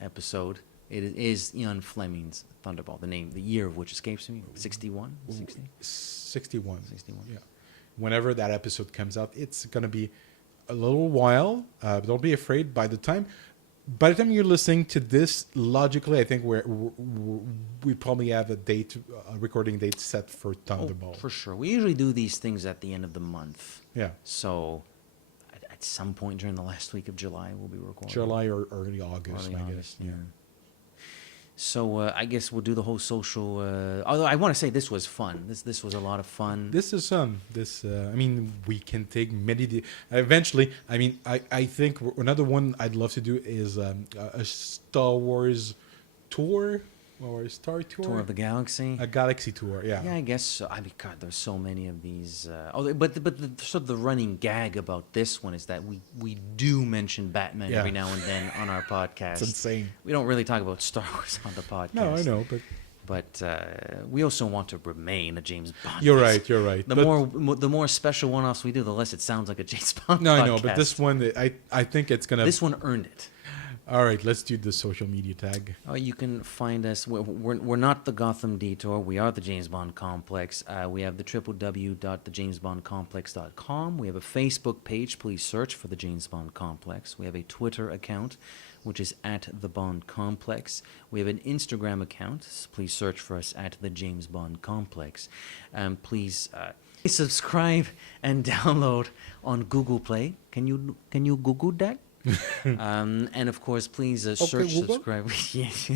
episode. It is Ian Fleming's Thunderball. The year of which escapes me. 61? 60? 61. 61. Yeah. Whenever that episode comes out, it's gonna be a little while. Don't be afraid. By the time you're listening to this, logically, I think we probably have a recording date set for Thunderball. For sure. We usually do these things at the end of the month. Yeah. So at some point during the last week of July, we'll be recording. July or early August, Early I August, guess. Yeah. So I guess we'll do the whole social. Although I want to say this was fun. This was a lot of fun. This is I mean, we can take many. Eventually, I mean, I think another one I'd love to do is a Star Wars tour or a Star Tour. Tour of the Galaxy. A Galaxy tour, yeah. Yeah, I guess so. I mean, God, there's so many of these. But the sort of the running gag about this one is that we do mention Batman Yeah. every now and then on our podcast. It's insane. We don't really talk about Star Wars on the podcast. No, I know, but But we also want to remain a James Bond. you're podcast. right. You're right. The But- more special one-offs we do, the less it sounds like a James Bond. No, podcast. I know, but this one, I think it's gonna. This one earned it. All right, let's do the social media tag. You can find us. We're not the Gotham Detour. We are the James Bond Complex. We have the www.thejamesbondcomplex.com. We have a Facebook page. Please search for the James Bond Complex. We have a Twitter account, which is at the Bond Complex. We have an Instagram account. Please search for us at the James Bond Complex. Please subscribe and download on Google Play. Can you Google that? And of course, please search, Google. subscribe. Yes,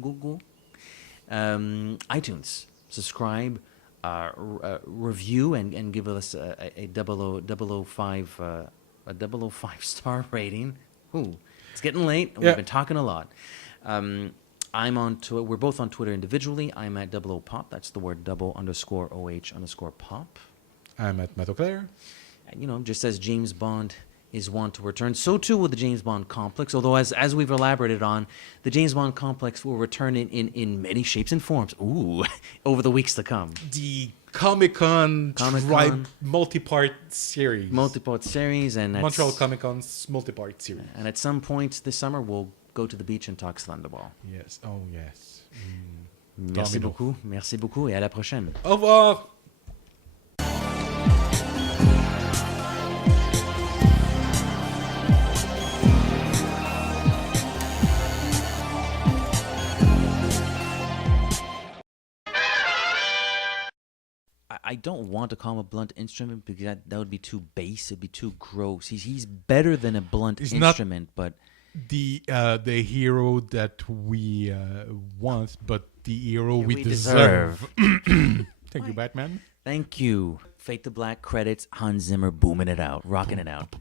Google, iTunes, subscribe, review, and give us a 005 star rating. Ooh, it's getting late. And Yeah. We've been talking a lot. I'm on Twitter. We're both on Twitter individually. I'm at @00pop. That's the word _OH_pop. I'm at Metoclair. Just as James Bond is one to return, so too will the James Bond Complex. Although, as we've elaborated on, the James Bond Complex will return in many shapes and forms. Ooh, over the weeks to come. The Comic-Con multi-part series. Multi-part series, and Montreal Comic-Con's multi-part series. And at some point this summer, we'll go to the beach and talk Thunderball. Yes. Oh, yes. Merci Domino. beaucoup, et à la prochaine. Au revoir. I don't want to call him a blunt instrument because that would be too base. It'd be too gross. He's better than a blunt He's not- instrument, but The hero that we want, but the hero we we deserve. Thank you, Batman. thank you. Fade to Black credits. Hans Zimmer booming it out, rocking it out.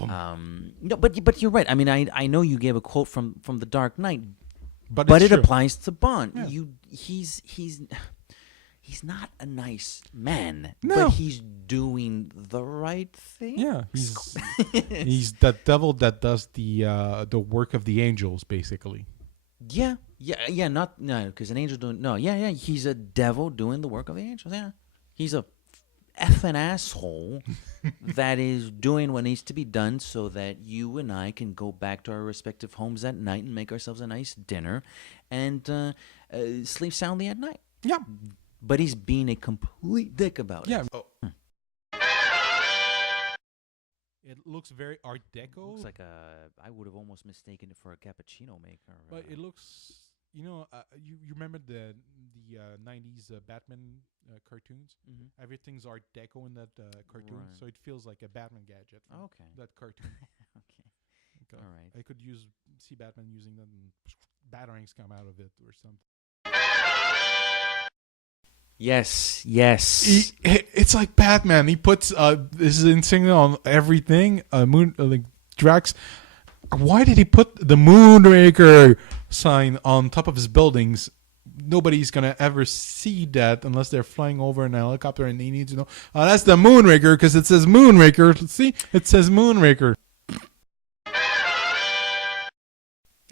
No, but you're right. I mean, I know you gave a quote from The Dark Knight, but it's it true. applies to Bond. Yeah. He's not a nice man, No. but he's doing the right thing. Yeah, he's the devil that does the work of the angels, basically. Yeah. Not no, because an angel doing no. Yeah. He's a devil doing the work of the angels. Yeah, he's a effing asshole that is doing what needs to be done so that you and I can go back to our respective homes at night and make ourselves a nice dinner and sleep soundly at night. Yeah, But he's being a complete dick about it. yeah. It looks very Art Deco. Looks like I would have almost mistaken it for a cappuccino maker. But it looks, you remember the 90s Batman cartoons? Mhm. Everything's Art Deco in that cartoon, Right. so it feels like a Batman gadget. Okay. That cartoon. Okay. Okay. All right. I could see Batman using that and batarangs come out of it or something. Yes, yes. It's like Batman. He puts his insignia on everything. Moon like Drax. Why did he put the Moonraker sign on top of his buildings? Nobody's gonna ever see that unless they're flying over in a helicopter, and they need to know. Oh, that's the Moonraker because it says Moonraker. See, it says Moonraker.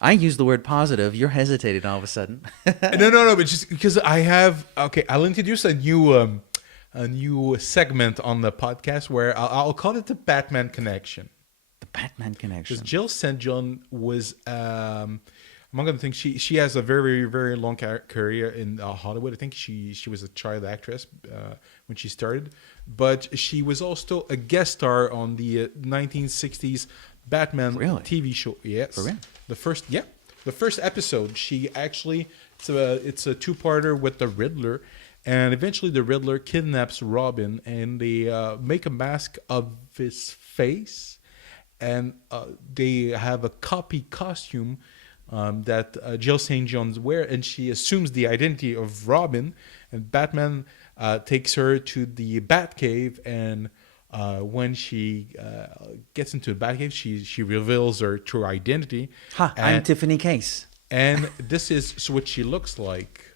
I used the word positive. You're hesitating all of a sudden. No, but just because I have I'll introduce a new segment on the podcast where I'll call it the Batman Connection. The Batman Connection. Because Jill St. John was among other things, she has a very, very long career in Hollywood. I think she was a child actress when she started, but she was also a guest star on the 1960s Batman TV show. Yes, for real? The first episode. She actually it's a two-parter with the Riddler, and eventually the Riddler kidnaps Robin, and they make a mask of his face, and they have a copy costume that Jill St. John's wear, and she assumes the identity of Robin, and Batman takes her to the Batcave, and when she gets into the Batcave, she reveals her true identity. I'm Tiffany Case. And this is what she looks like.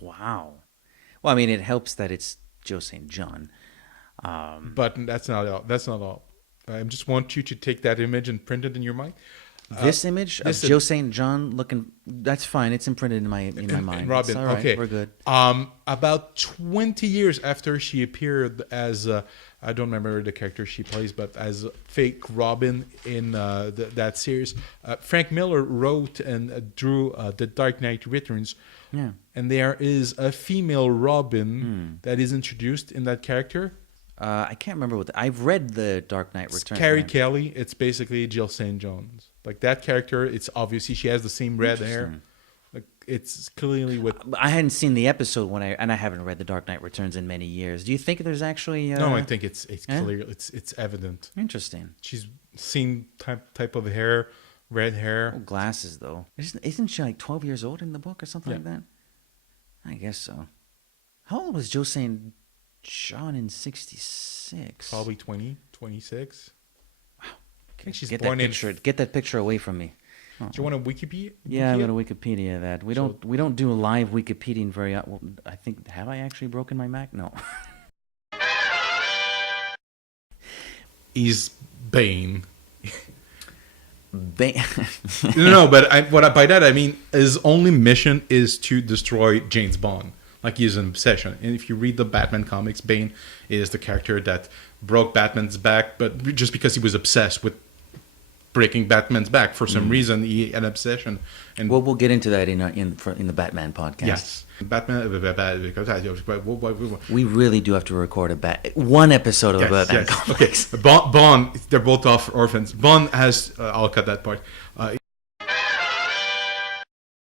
Wow. Well, I mean, it helps that it's Joe St. John. But that's not all. That's not all. I just want you to take that image and print it in your mind. This image of Joe St. John looking, that's fine. It's imprinted in my mind. Robin, all right, okay. We're good. About 20 years after she appeared as, I don't remember the character she plays, but as fake Robin in that series, Frank Miller wrote and drew The Dark Knight Returns. Yeah. And there is a female Robin that is introduced in that character. I can't remember I've read The Dark Knight Returns. Carrie Kelly. It's basically Jill St. John's. Like that character, it's obviously she has the same red hair. Like it's clearly what I hadn't seen the episode and I haven't read The Dark Knight Returns in many years. Do you think there's actually? No, I think it's clear. It's evident. Interesting. She's seen type of hair, red hair. Oh, glasses though. Isn't she like 12 years old in the book or something like that? I guess so. How old was Joe St. John in 1966? Probably 20, 26. I think she's Get born that picture away from me. Do you want a Wikipedia? Yeah, I'm gonna Wikipedia that. We don't do live Wikipediaing very. Well, I think have I actually broken my Mac? No. He's Bane. Bane. No, but by that I mean his only mission is to destroy James Bond. Like he's an obsession. And if you read the Batman comics, Bane is the character that broke Batman's back, but just because he was obsessed with breaking Batman's back for some reason, he had an obsession. And well, we'll get into that in the Batman podcast. Yes, Batman. We really do have to record one episode of Batman. Yes. Okay, Bond. They're both orphans. Bond has. I'll cut that part.